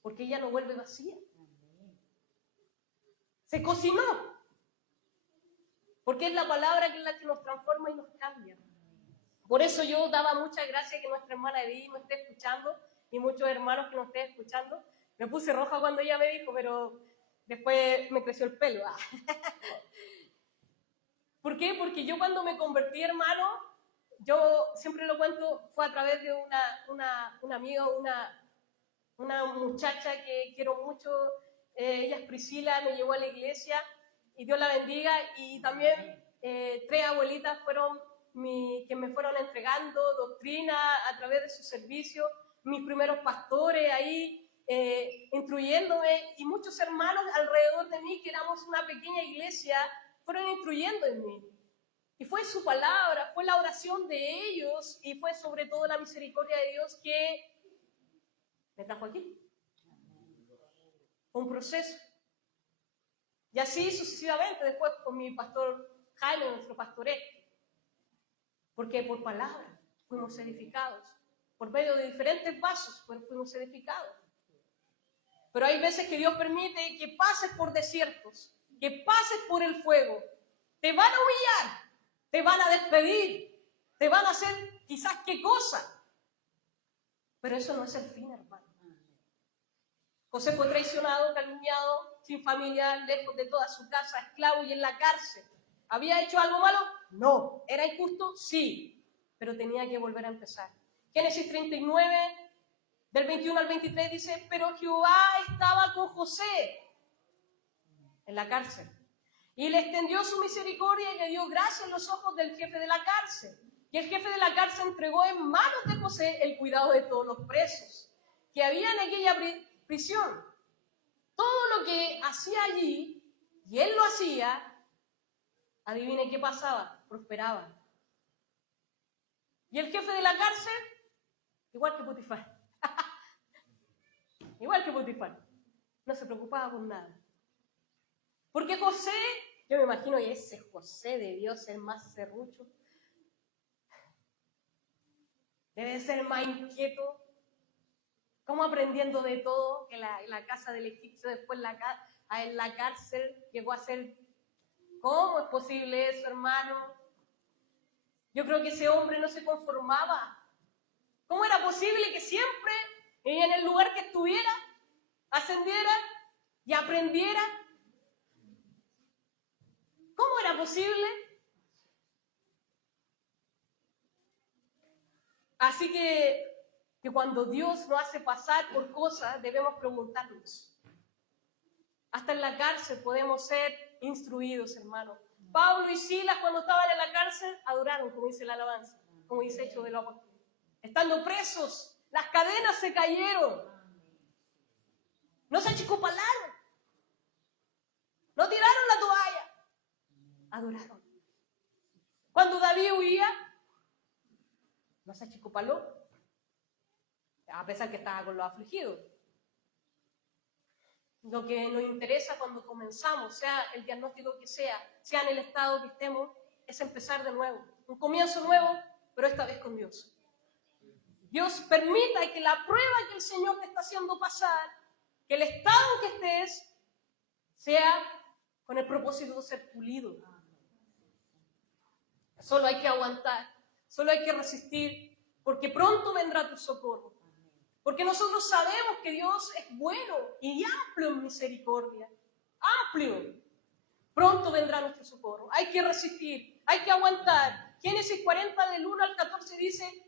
Porque ella no vuelve vacía. Se cocinó. Porque es la palabra que es la que nos transforma y nos cambia. Por eso yo daba muchas gracias que nuestra hermana Edith me esté escuchando y muchos hermanos que nos estén escuchando. Me puse roja cuando ella me dijo, pero después me creció el pelo. ¿Por qué? Porque yo cuando me convertí, hermano, yo siempre lo cuento, fue a través de una amiga, una muchacha que quiero mucho. Ella es Priscila, me llevó a la iglesia y Dios la bendiga. Y también 3 abuelitas fueron que me fueron entregando doctrina a través de su servicio, mis primeros pastores ahí instruyéndome, y muchos hermanos alrededor de mí, que éramos una pequeña iglesia, fueron instruyendo en mí. Y fue su palabra, fue la oración de ellos y fue sobre todo la misericordia de Dios que me trajo aquí. Un proceso. Y así sucesivamente, después con mi pastor Jaime, nuestro pastoré. Porque por palabra fuimos edificados. Por medio de diferentes vasos fuimos edificados. Pero hay veces que Dios permite que pases por desiertos, que pases por el fuego. Te van a humillar, te van a despedir, te van a hacer quizás qué cosa. Pero eso no es el fin, hermano. José fue traicionado, calumniado, sin familia, lejos de toda su casa, esclavo y en la cárcel. ¿Había hecho algo malo? No. ¿Era injusto? Sí. Pero tenía que volver a empezar. Génesis 39, del 21 al 23 dice, pero Jehová estaba con José en la cárcel. Y le extendió su misericordia y le dio gracia en los ojos del jefe de la cárcel. Y el jefe de la cárcel entregó en manos de José el cuidado de todos los presos que había en aquella prisión. Todo lo que hacía allí, y él lo hacía, adivine qué pasaba, prosperaba. Y el jefe de la cárcel, igual que Potifar, igual que Potifar, no se preocupaba por nada. Porque José, yo me imagino que ese José debió ser más serrucho, debe ser más inquieto, como aprendiendo de todo, que la casa del egipcio, después en la cárcel llegó a ser, ¿cómo es posible eso, hermano? Yo creo que ese hombre no se conformaba. ¿Cómo era posible que siempre, en el lugar que estuviera, ascendiera y aprendiera? ¿Cómo era posible? Así que cuando Dios nos hace pasar por cosas, debemos preguntarnos. Hasta en la cárcel podemos ser instruidos, hermanos. Pablo y Silas, cuando estaban en la cárcel, adoraron, como dice la alabanza, como dice Hechos de los Apóstoles. Estando presos, las cadenas se cayeron. No se achicopalaron. No tiraron la toalla. Adoraron. Cuando David huía, no se achicopaló, a pesar que estaba con los afligidos. Lo que nos interesa cuando comenzamos, sea el diagnóstico que sea en el estado que estemos, es empezar de nuevo. Un comienzo nuevo, pero esta vez con Dios. Dios permita que la prueba que el Señor te está haciendo pasar, que el estado en que estés, sea con el propósito de ser pulido. Solo hay que aguantar, solo hay que resistir, porque pronto vendrá tu socorro. Porque nosotros sabemos que Dios es bueno y amplio en misericordia. Amplio. Pronto vendrá nuestro socorro. Hay que resistir, hay que aguantar. Génesis 40 del 1 al 14 dice,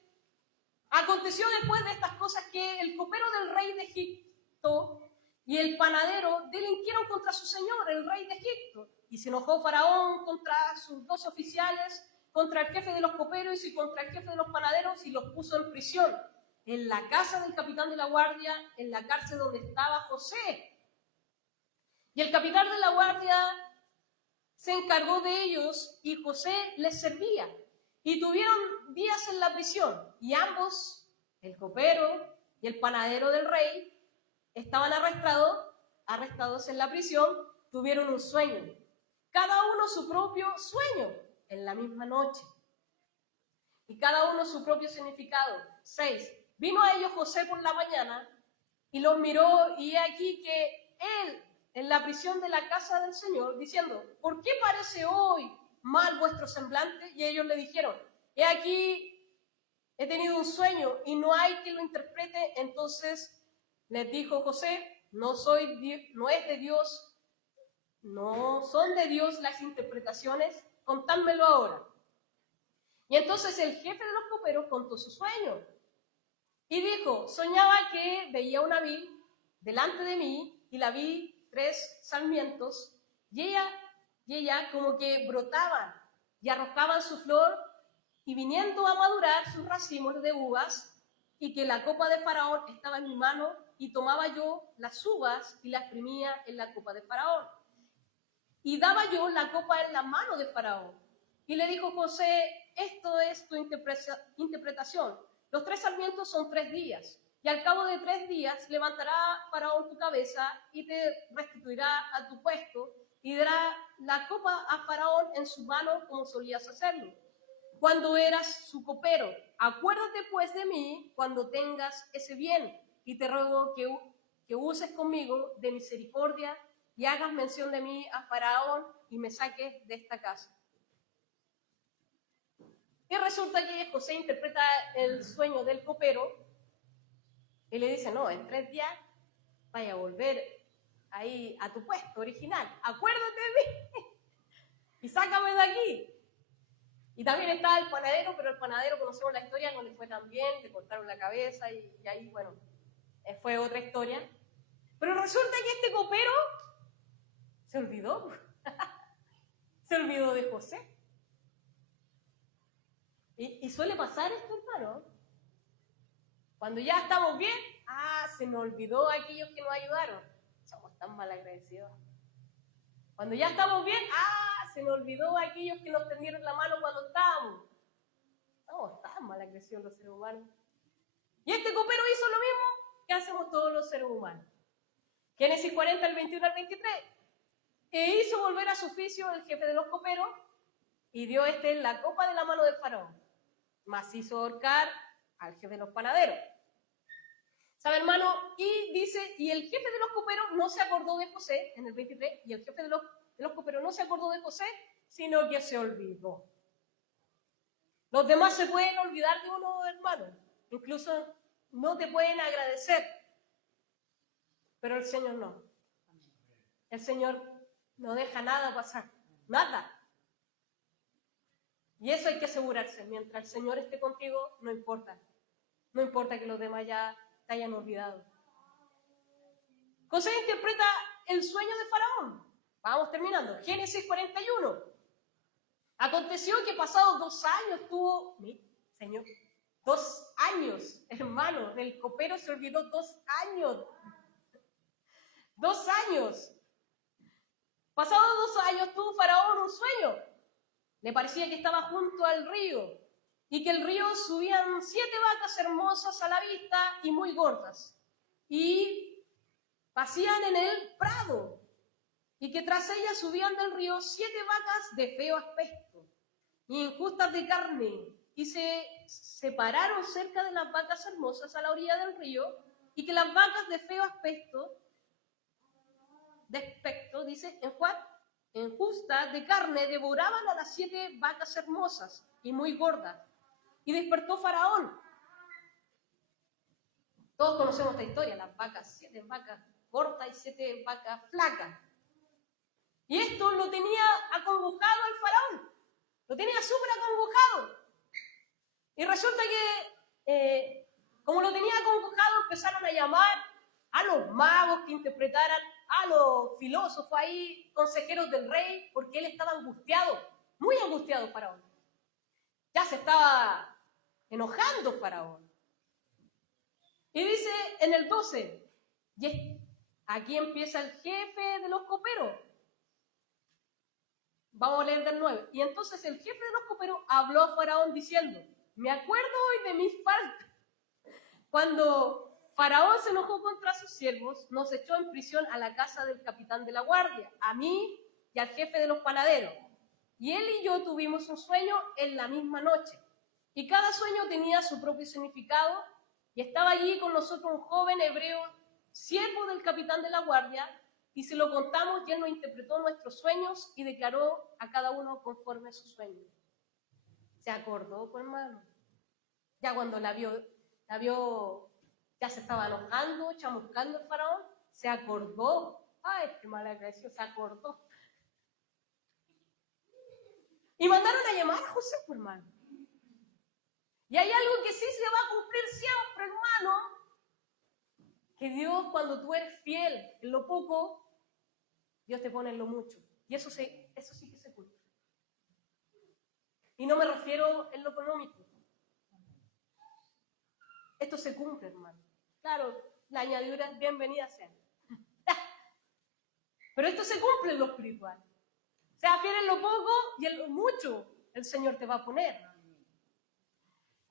aconteció después de estas cosas que el copero del rey de Egipto y el panadero delinquieron contra su señor, el rey de Egipto. Y se enojó Faraón contra sus dos oficiales, contra el jefe de los coperos y contra el jefe de los panaderos y los puso en prisión. En la casa del capitán de la guardia, en la cárcel donde estaba José. Y el capitán de la guardia se encargó de ellos y José les servía. Y tuvieron días en la prisión. Y ambos, el copero y el panadero del rey, estaban arrestados en la prisión, tuvieron un sueño. Cada uno su propio sueño en la misma noche. Y cada uno su propio significado. 6. Vino a ellos José por la mañana y los miró y he aquí que él en la prisión de la casa del Señor, diciendo, ¿por qué parece hoy mal vuestro semblante? Y ellos le dijeron, he aquí, he tenido un sueño y no hay quien lo interprete. Entonces les dijo José, no es de Dios, no son de Dios las interpretaciones, contádmelo ahora. Y entonces el jefe de los coperos contó su sueño. Y dijo, soñaba que veía una vid delante de mí y la vi 3 sarmientos y ella como que brotaban y arrojaban su flor y viniendo a madurar sus racimos de uvas y que la copa de Faraón estaba en mi mano y tomaba yo las uvas y las exprimía en la copa de Faraón. Y daba yo la copa en la mano de Faraón. Y le dijo José, esto es tu interpretación. Los 3 sarmientos son 3 días, y al cabo de 3 días levantará Faraón tu cabeza y te restituirá a tu puesto y dará la copa a Faraón en su mano como solías hacerlo cuando eras su copero. Acuérdate pues de mí cuando tengas ese bien y te ruego que uses conmigo de misericordia y hagas mención de mí a Faraón y me saques de esta casa. Y resulta que José interpreta el sueño del copero y le dice, no, en 3 días vaya a volver ahí a tu puesto original, acuérdate de mí y sácame de aquí. Y también estaba el panadero, pero el panadero, conocemos la historia, no le fue tan bien, le cortaron la cabeza y ahí, bueno, fue otra historia. Pero resulta que este copero se olvidó, se olvidó de José. Y suele pasar esto, hermano. Cuando ya estamos bien, se nos olvidó aquellos que nos ayudaron. Somos tan mal agradecidos. Cuando ya estamos bien, se nos olvidó aquellos que nos tendieron la mano cuando estábamos. Estamos tan mal agradecidos los seres humanos. Y este copero hizo lo mismo que hacemos todos los seres humanos. Génesis 40, el 21 al 23. E hizo volver a su oficio el jefe de los coperos y dio en la copa de la mano del faraón. Mas hizo ahorcar al jefe de los panaderos. ¿Sabe, hermano? Y dice, y el jefe de los coperos no se acordó de José, en el 23, y el jefe de los coperos no se acordó de José, sino que se olvidó. Los demás se pueden olvidar de uno, hermano. Incluso no te pueden agradecer. Pero el Señor no. El Señor no deja nada pasar. Nada. Y eso hay que asegurarse. Mientras el Señor esté contigo, no importa. No importa que los demás ya te hayan olvidado. José interpreta el sueño de Faraón. Vamos terminando. Génesis 41. Aconteció que pasados 2 años tuvo... Señor, 2 años, hermano. El copero se olvidó 2 años. 2 años. Pasados 2 años tuvo Faraón un sueño. Le parecía que estaba junto al río y que el río subían 7 vacas hermosas a la vista y muy gordas y pasían en el prado y que tras ellas subían del río 7 vacas de feo aspecto y injustas de carne y se separaron cerca de las vacas hermosas a la orilla del río y que las vacas de feo aspecto, dice, injustas de carne devoraban a las 7 vacas hermosas y muy gordas. Y despertó Faraón. Todos conocemos esta historia, las vacas, 7 vacas gordas y 7 vacas flacas. Y esto lo tenía acongojado al Faraón. Lo tenía súper acongojado. Y resulta que, como lo tenía acongojado, empezaron a llamar a los magos que interpretaran, a los filósofos ahí, consejeros del rey, porque él estaba angustiado, muy angustiado Faraón. Ya se estaba enojando Faraón. Y dice en el 12, y aquí empieza el jefe de los coperos. Vamos a leer del 9. Y entonces el jefe de los coperos habló a Faraón diciendo, me acuerdo hoy de mis faltas. Cuando Faraón se enojó contra sus siervos, nos echó en prisión a la casa del capitán de la guardia, a mí y al jefe de los panaderos. Y él y yo tuvimos un sueño en la misma noche. Y cada sueño tenía su propio significado. Y estaba allí con nosotros un joven hebreo, siervo del capitán de la guardia, y se lo contamos y él nos interpretó nuestros sueños y declaró a cada uno conforme a su sueño. ¿Se acordó, pues, hermano? Ya cuando la vio, ya se estaba enojando, chamuscando el Faraón, se acordó. Ay, qué mal agradecido, se acordó. Y mandaron a llamar a José, pues, hermano. Y hay algo que sí se va a cumplir siempre, hermano. Que Dios, cuando tú eres fiel en lo poco, Dios te pone en lo mucho. Y eso sí que se cumple. Y no me refiero en lo económico. Esto se cumple, hermano. Claro, la añadidura bienvenida sea. Pero esto se cumple en lo espiritual. Sea fiel en lo poco y en lo mucho el Señor te va a poner.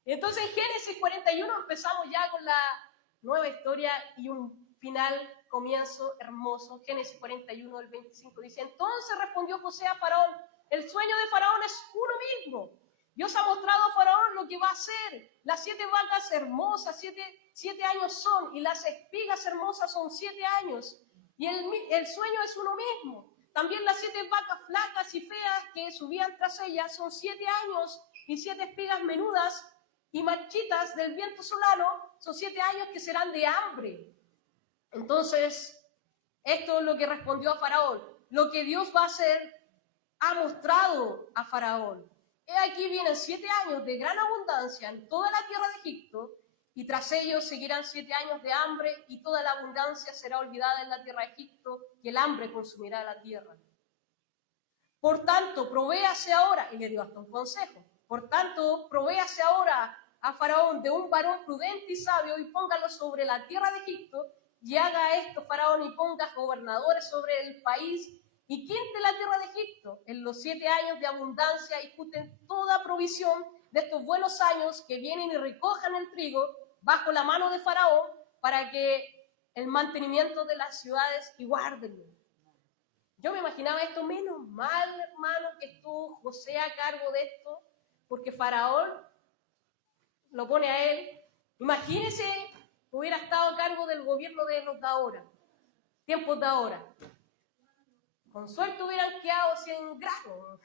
Y entonces en Génesis 41 empezamos ya con la nueva historia y un final, comienzo hermoso. Génesis 41 del 25 dice, entonces respondió José a Faraón, el sueño de Faraón es uno mismo. Dios ha mostrado a Faraón lo que va a hacer. Las 7 vacas hermosas, 7 años son, y las espigas hermosas son 7 años. Y el sueño es uno mismo. También las 7 vacas flacas y feas que subían tras ellas son 7 años, y 7 espigas menudas y marchitas del viento solano son 7 años que serán de hambre. Entonces, esto es lo que respondió a Faraón. Lo que Dios va a hacer, ha mostrado a Faraón. He aquí vienen 7 años de gran abundancia en toda la tierra de Egipto, y tras ellos seguirán 7 años de hambre, y toda la abundancia será olvidada en la tierra de Egipto, y el hambre consumirá la tierra. Por tanto, provéase ahora, y le dio hasta un consejo, por tanto, provéase ahora a Faraón de un varón prudente y sabio, y póngalo sobre la tierra de Egipto, y haga esto Faraón, y ponga gobernadores sobre el país, y quinte la tierra de Egipto en los 7 años de abundancia, y quiten toda provisión de estos buenos años, que vienen y recojan el trigo bajo la mano de Faraón, para que el mantenimiento de las ciudades y guárdenlo. Yo me imaginaba esto, menos mal, hermano, que estuvo José a cargo de esto, porque Faraón lo pone a él. Imagínense que hubiera estado a cargo del gobierno de los de ahora, tiempos de ahora. Con suerte hubieran quedado 100 granos.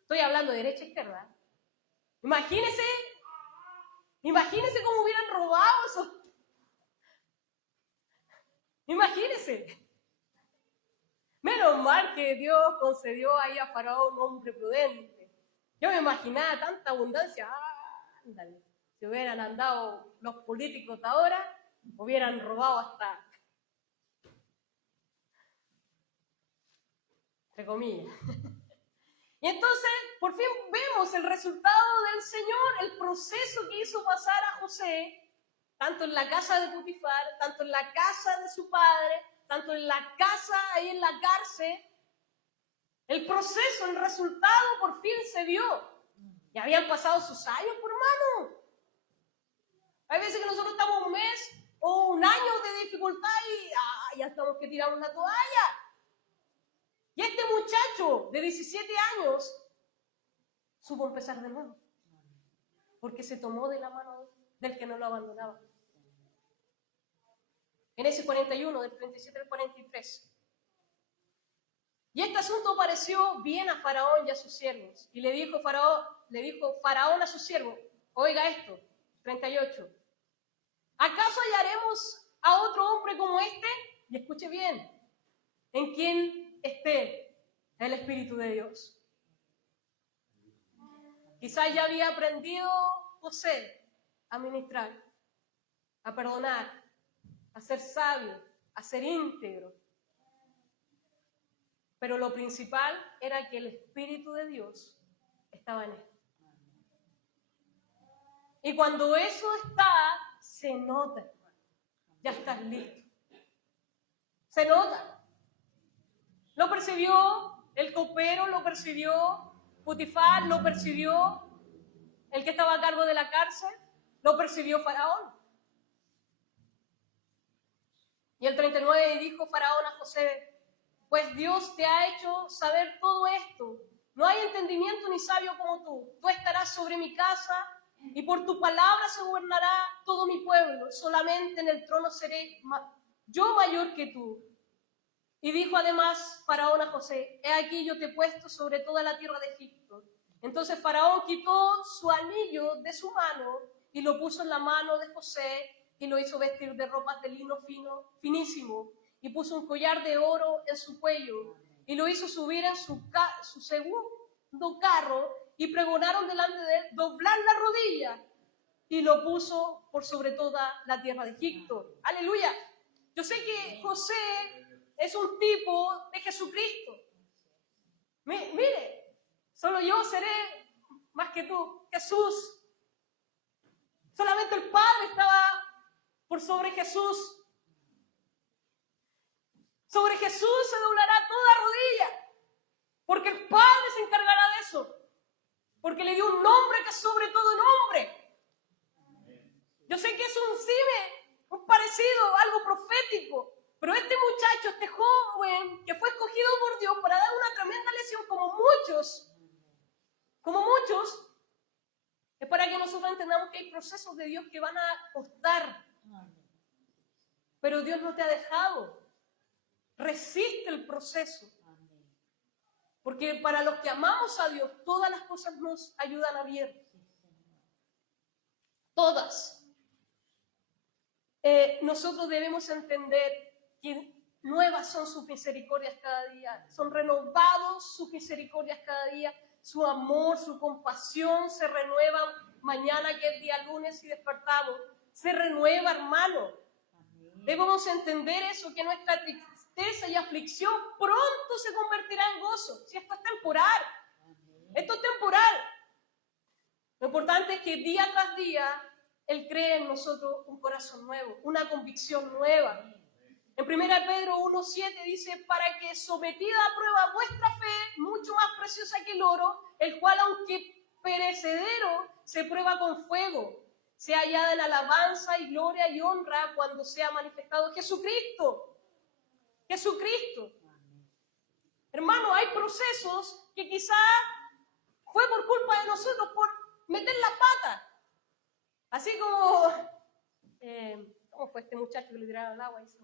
Estoy hablando de derecha e izquierda. Imagínense cómo hubieran robado eso. Imagínense. Menos mal que Dios concedió ahí a Faraón un hombre prudente. Yo me imaginaba tanta abundancia. Ándale. Si hubieran andado los políticos de ahora, hubieran robado hasta, entre comillas. Y entonces, por fin vemos el resultado del Señor, el proceso que hizo pasar a José, tanto en la casa de Potifar, tanto en la casa de su padre, tanto en la casa, ahí en la cárcel. El proceso, el resultado por fin se vio. Ya habían pasado sus años, por hermano. Hay veces que nosotros estamos un mes o un año de dificultad y ya estamos que tiramos la toalla. Y este muchacho de 17 años supo empezar de nuevo, porque se tomó de la mano del que no lo abandonaba. En ese 41, del 37 al 43. Y este asunto pareció bien a Faraón y a sus siervos. Y le dijo Faraón a sus siervos, oiga esto, 38. ¿Acaso hallaremos a otro hombre como este? Y escuche bien, en quien esté el Espíritu de Dios. Quizás ya había aprendido José a ministrar, a perdonar, a ser sabio, a ser íntegro. Pero lo principal era que el Espíritu de Dios estaba en él. Y cuando eso está, se nota. Ya estás listo. Se nota. Lo percibió el copero, lo percibió Potifar, lo percibió el que estaba a cargo de la cárcel, lo percibió Faraón. Y el 39 dijo Faraón a José, pues Dios te ha hecho saber todo esto. No hay entendimiento ni sabio como tú. Tú estarás sobre mi casa y por tu palabra se gobernará todo mi pueblo. Solamente en el trono seré yo mayor que tú. Y dijo además Faraón a José, he aquí yo te he puesto sobre toda la tierra de Egipto. Entonces Faraón quitó su anillo de su mano y lo puso en la mano de José y lo hizo vestir de ropas de lino fino, finísimo, y puso un collar de oro en su cuello y lo hizo subir en su segundo carro y pregonaron delante de él doblar la rodilla y lo puso por sobre toda la tierra de Egipto. ¡Aleluya! Yo sé que José es un tipo de Jesucristo. Mire, solo yo seré más que tú, Jesús. Solamente el Padre estaba por sobre Jesús. Sobre Jesús se doblará toda rodilla, porque el Padre se encargará de eso, porque le dio un nombre que es sobre todo nombre. Yo sé que es un parecido, algo profético, pero este muchacho, este joven que fue escogido por Dios para dar una tremenda lección como muchos, es para que nosotros entendamos que hay procesos de Dios que van a costar, pero Dios no te ha dejado. Resiste el proceso, porque para los que amamos a Dios, todas las cosas nos ayudan a bien. Todas. nosotros debemos entender que nuevas son sus misericordias cada día, son renovados sus misericordias cada día, su amor, su compasión se renuevan mañana que es día lunes y despertamos, se renueva, hermano. Debemos entender eso, que nuestra tristeza y aflicción pronto se convertirá en gozo, si esto es temporal, esto es temporal. Lo importante es que día tras día Él cree en nosotros un corazón nuevo, una convicción nueva. En 1 Pedro 1:7 dice, para que sometida a prueba vuestra fe, mucho más preciosa que el oro, el cual aunque perecedero, se prueba con fuego, sea hallada en alabanza y gloria y honra cuando sea manifestado Jesucristo. Jesucristo. Hermano, hay procesos que quizás fue por culpa de nosotros, por meter la pata. Así como, ¿cómo fue este muchacho que le tiraron al agua y se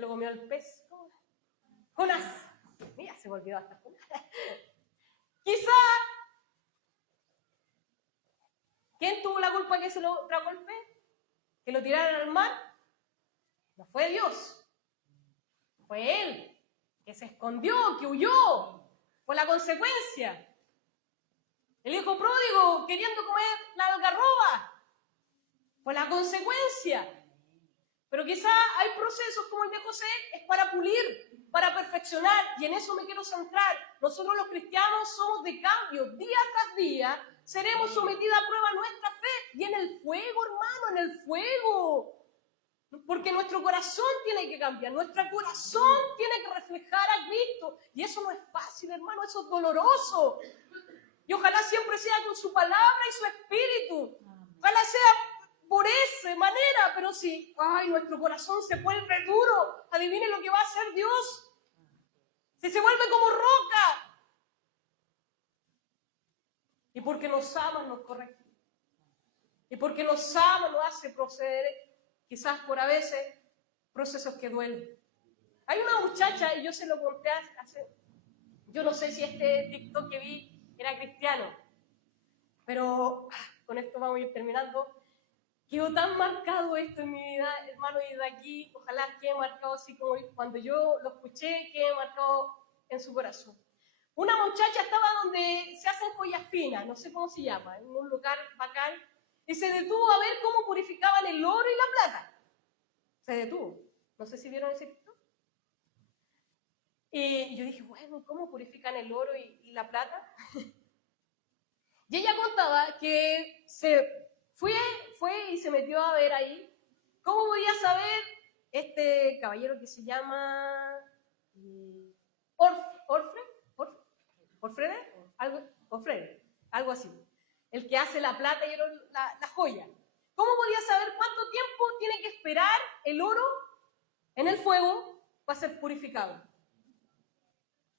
lo comió el pez? Jonás. Mira, se me olvidó hasta Jonás. Quizá, ¿quién tuvo la culpa que se lo tragó el pez? ¿Que lo tiraron al mar? No fue Dios. Fue él, que se escondió, que huyó. Fue la consecuencia. El hijo pródigo queriendo comer la algarroba. Fue la consecuencia. Pero quizá hay procesos como el de José, es para pulir, para perfeccionar, y en eso me quiero centrar. Nosotros los cristianos somos de cambio, día tras día seremos sometidos a prueba nuestra fe, y en el fuego, hermano, en el fuego. Porque nuestro corazón tiene que cambiar, nuestro corazón tiene que reflejar a Cristo, y eso no es fácil, hermano, eso es doloroso. Y ojalá siempre sea con su palabra y su espíritu. Ojalá sea por esa manera, pero si nuestro corazón se vuelve duro, adivinen lo que va a hacer Dios. Si se vuelve como roca. Y porque nos ama, nos corrige. Y porque nos ama, nos hace proceder, quizás por a veces, procesos que duelen. Hay una muchacha, y yo se lo conté yo no sé si este TikTok que vi era cristiano, pero con esto vamos a ir terminando. Quedó tan marcado esto en mi vida, hermano, y de aquí, ojalá quede marcado así como cuando yo lo escuché, quede marcado en su corazón. Una muchacha estaba donde se hacen joyas finas, no sé cómo se llama, en un lugar bacán, y se detuvo a ver cómo purificaban el oro y la plata. Se detuvo. No sé si vieron ese TikTok. Y yo dije, bueno, ¿cómo purifican el oro y la plata? Y ella contaba que fue y se metió a ver ahí cómo podía saber este caballero que se llama Orfrede, algo así, el que hace la plata y la joya. ¿Cómo podía saber cuánto tiempo tiene que esperar el oro en el fuego para ser purificado?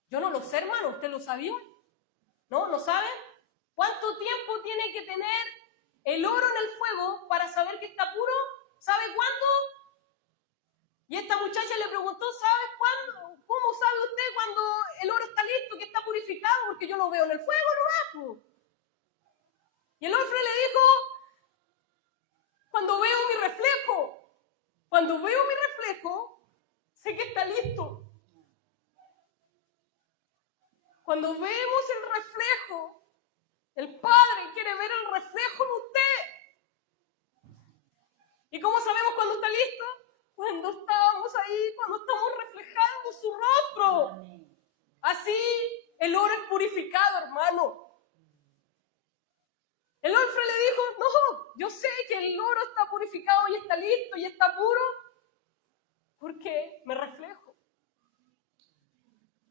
Yo no lo sé, hermano, ¿usted lo sabía? ¿No? ¿No saben? ¿Cuánto tiempo tiene que tener el oro en el fuego para saber que está puro? ¿Sabe cuándo? Y esta muchacha le preguntó, ¿sabe cuándo? ¿Cómo sabe usted cuando el oro está listo, que está purificado? Porque yo lo veo en el fuego nomás. Y el orfre le dijo, cuando veo mi reflejo. Cuando veo mi reflejo, sé que está listo. Cuando vemos el reflejo, el Padre quiere ver el reflejo en usted. ¿Y cómo sabemos cuando está listo? Cuando estábamos ahí, cuando estamos reflejando su rostro. Así el oro es purificado, hermano. El orfre le dijo, no, yo sé que el oro está purificado y está listo y está puro porque me reflejo.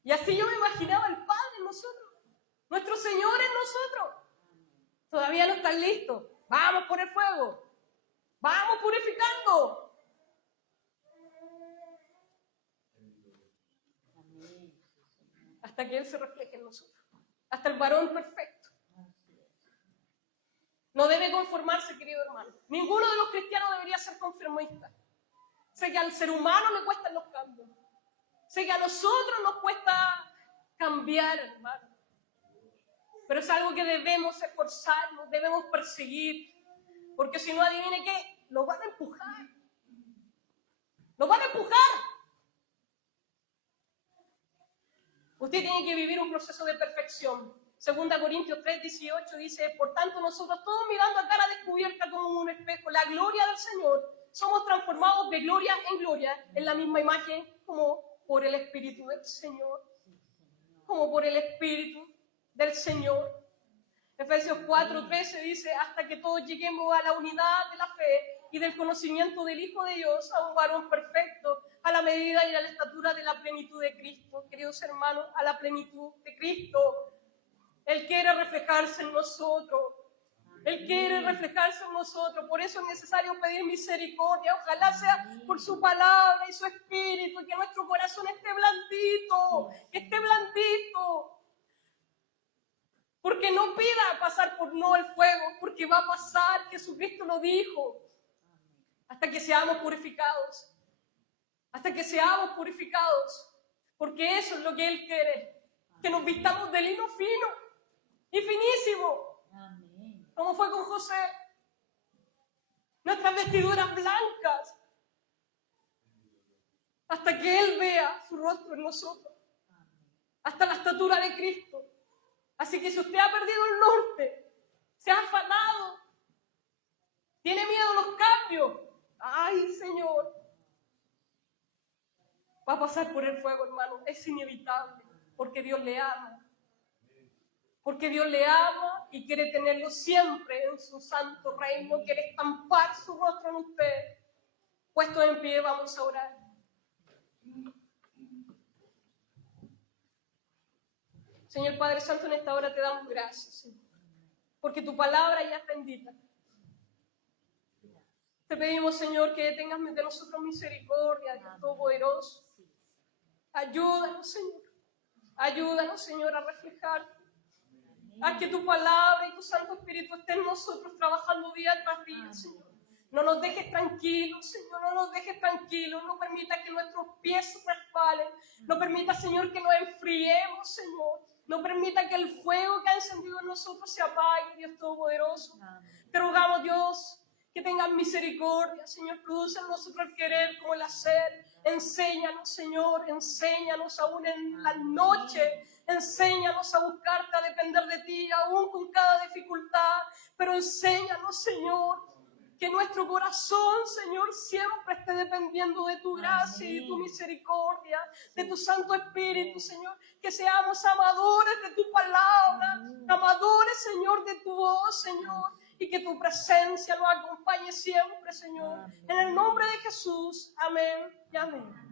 Y así yo me imaginaba el Padre en nosotros, nuestro Señor en nosotros. Todavía no están listos. Vamos por el fuego. Vamos purificando. Hasta que Él se refleje en nosotros. Hasta el varón perfecto. No debe conformarse, querido hermano. Ninguno de los cristianos debería ser conformista. Sé que al ser humano le cuestan los cambios. Sé que a nosotros nos cuesta cambiar, hermano. Pero es algo que debemos esforzarnos, debemos perseguir. Porque si no, adivine qué, nos van a empujar. Nos van a empujar. Usted tiene que vivir un proceso de perfección. 2 Corintios 3:18 dice, por tanto nosotros todos mirando a cara descubierta como un espejo la gloria del Señor, somos transformados de gloria en gloria en la misma imagen como por el Espíritu del Señor. Como por el Espíritu del Señor. Efesios 4:13 dice, hasta que todos lleguemos a la unidad de la fe y del conocimiento del Hijo de Dios, a un varón perfecto, a la medida y a la estatura de la plenitud de Cristo. Queridos hermanos, a la plenitud de Cristo. Él quiere reflejarse en nosotros. Él quiere reflejarse en nosotros. Por eso es necesario pedir misericordia. Ojalá sea por su palabra y su espíritu, y que nuestro corazón esté blandito, que esté blandito. Porque no pida pasar por no el fuego, porque va a pasar, Jesucristo lo dijo, hasta que seamos purificados. Hasta que seamos purificados. Porque eso es lo que Él quiere, que nos vistamos de lino fino y finísimo. Amén. Como fue con José. Nuestras vestiduras blancas. Hasta que Él vea su rostro en nosotros. Hasta la estatura de Cristo. Así que si usted ha perdido el norte, se ha afanado, tiene miedo a los cambios, ¡ay, Señor! Va a pasar por el fuego, hermano, es inevitable, porque Dios le ama. Porque Dios le ama y quiere tenerlo siempre en su santo reino, quiere estampar su rostro en usted. Puestos en pie, vamos a orar. Señor Padre Santo, en esta hora te damos gracias, Señor, porque tu palabra ya es bendita. Te pedimos, Señor, que tengas de nosotros misericordia, Dios Todopoderoso. Ayúdanos, Señor. Ayúdanos, Señor, a reflejarte. Haz que tu palabra y tu Santo Espíritu estén en nosotros trabajando día tras día, Señor. No nos dejes tranquilos, Señor, no nos dejes tranquilos. No permita que nuestros pies resbalen. No permita, Señor, que nos enfriemos, Señor. No permita que el fuego que ha encendido en nosotros se apague, Dios Todopoderoso. Te rogamos, Dios, que tengas misericordia, Señor. Produce en nosotros el querer como el hacer. Enséñanos, Señor, enséñanos aún en la noche. Enséñanos a buscarte, a depender de ti, aún con cada dificultad. Pero enséñanos, Señor, que nuestro corazón, Señor, siempre esté dependiendo de tu gracia y de tu misericordia, de tu Santo Espíritu, Señor. Que seamos amadores de tu palabra, amadores, Señor, de tu voz, Señor. Y que tu presencia nos acompañe siempre, Señor. En el nombre de Jesús. Amén y amén.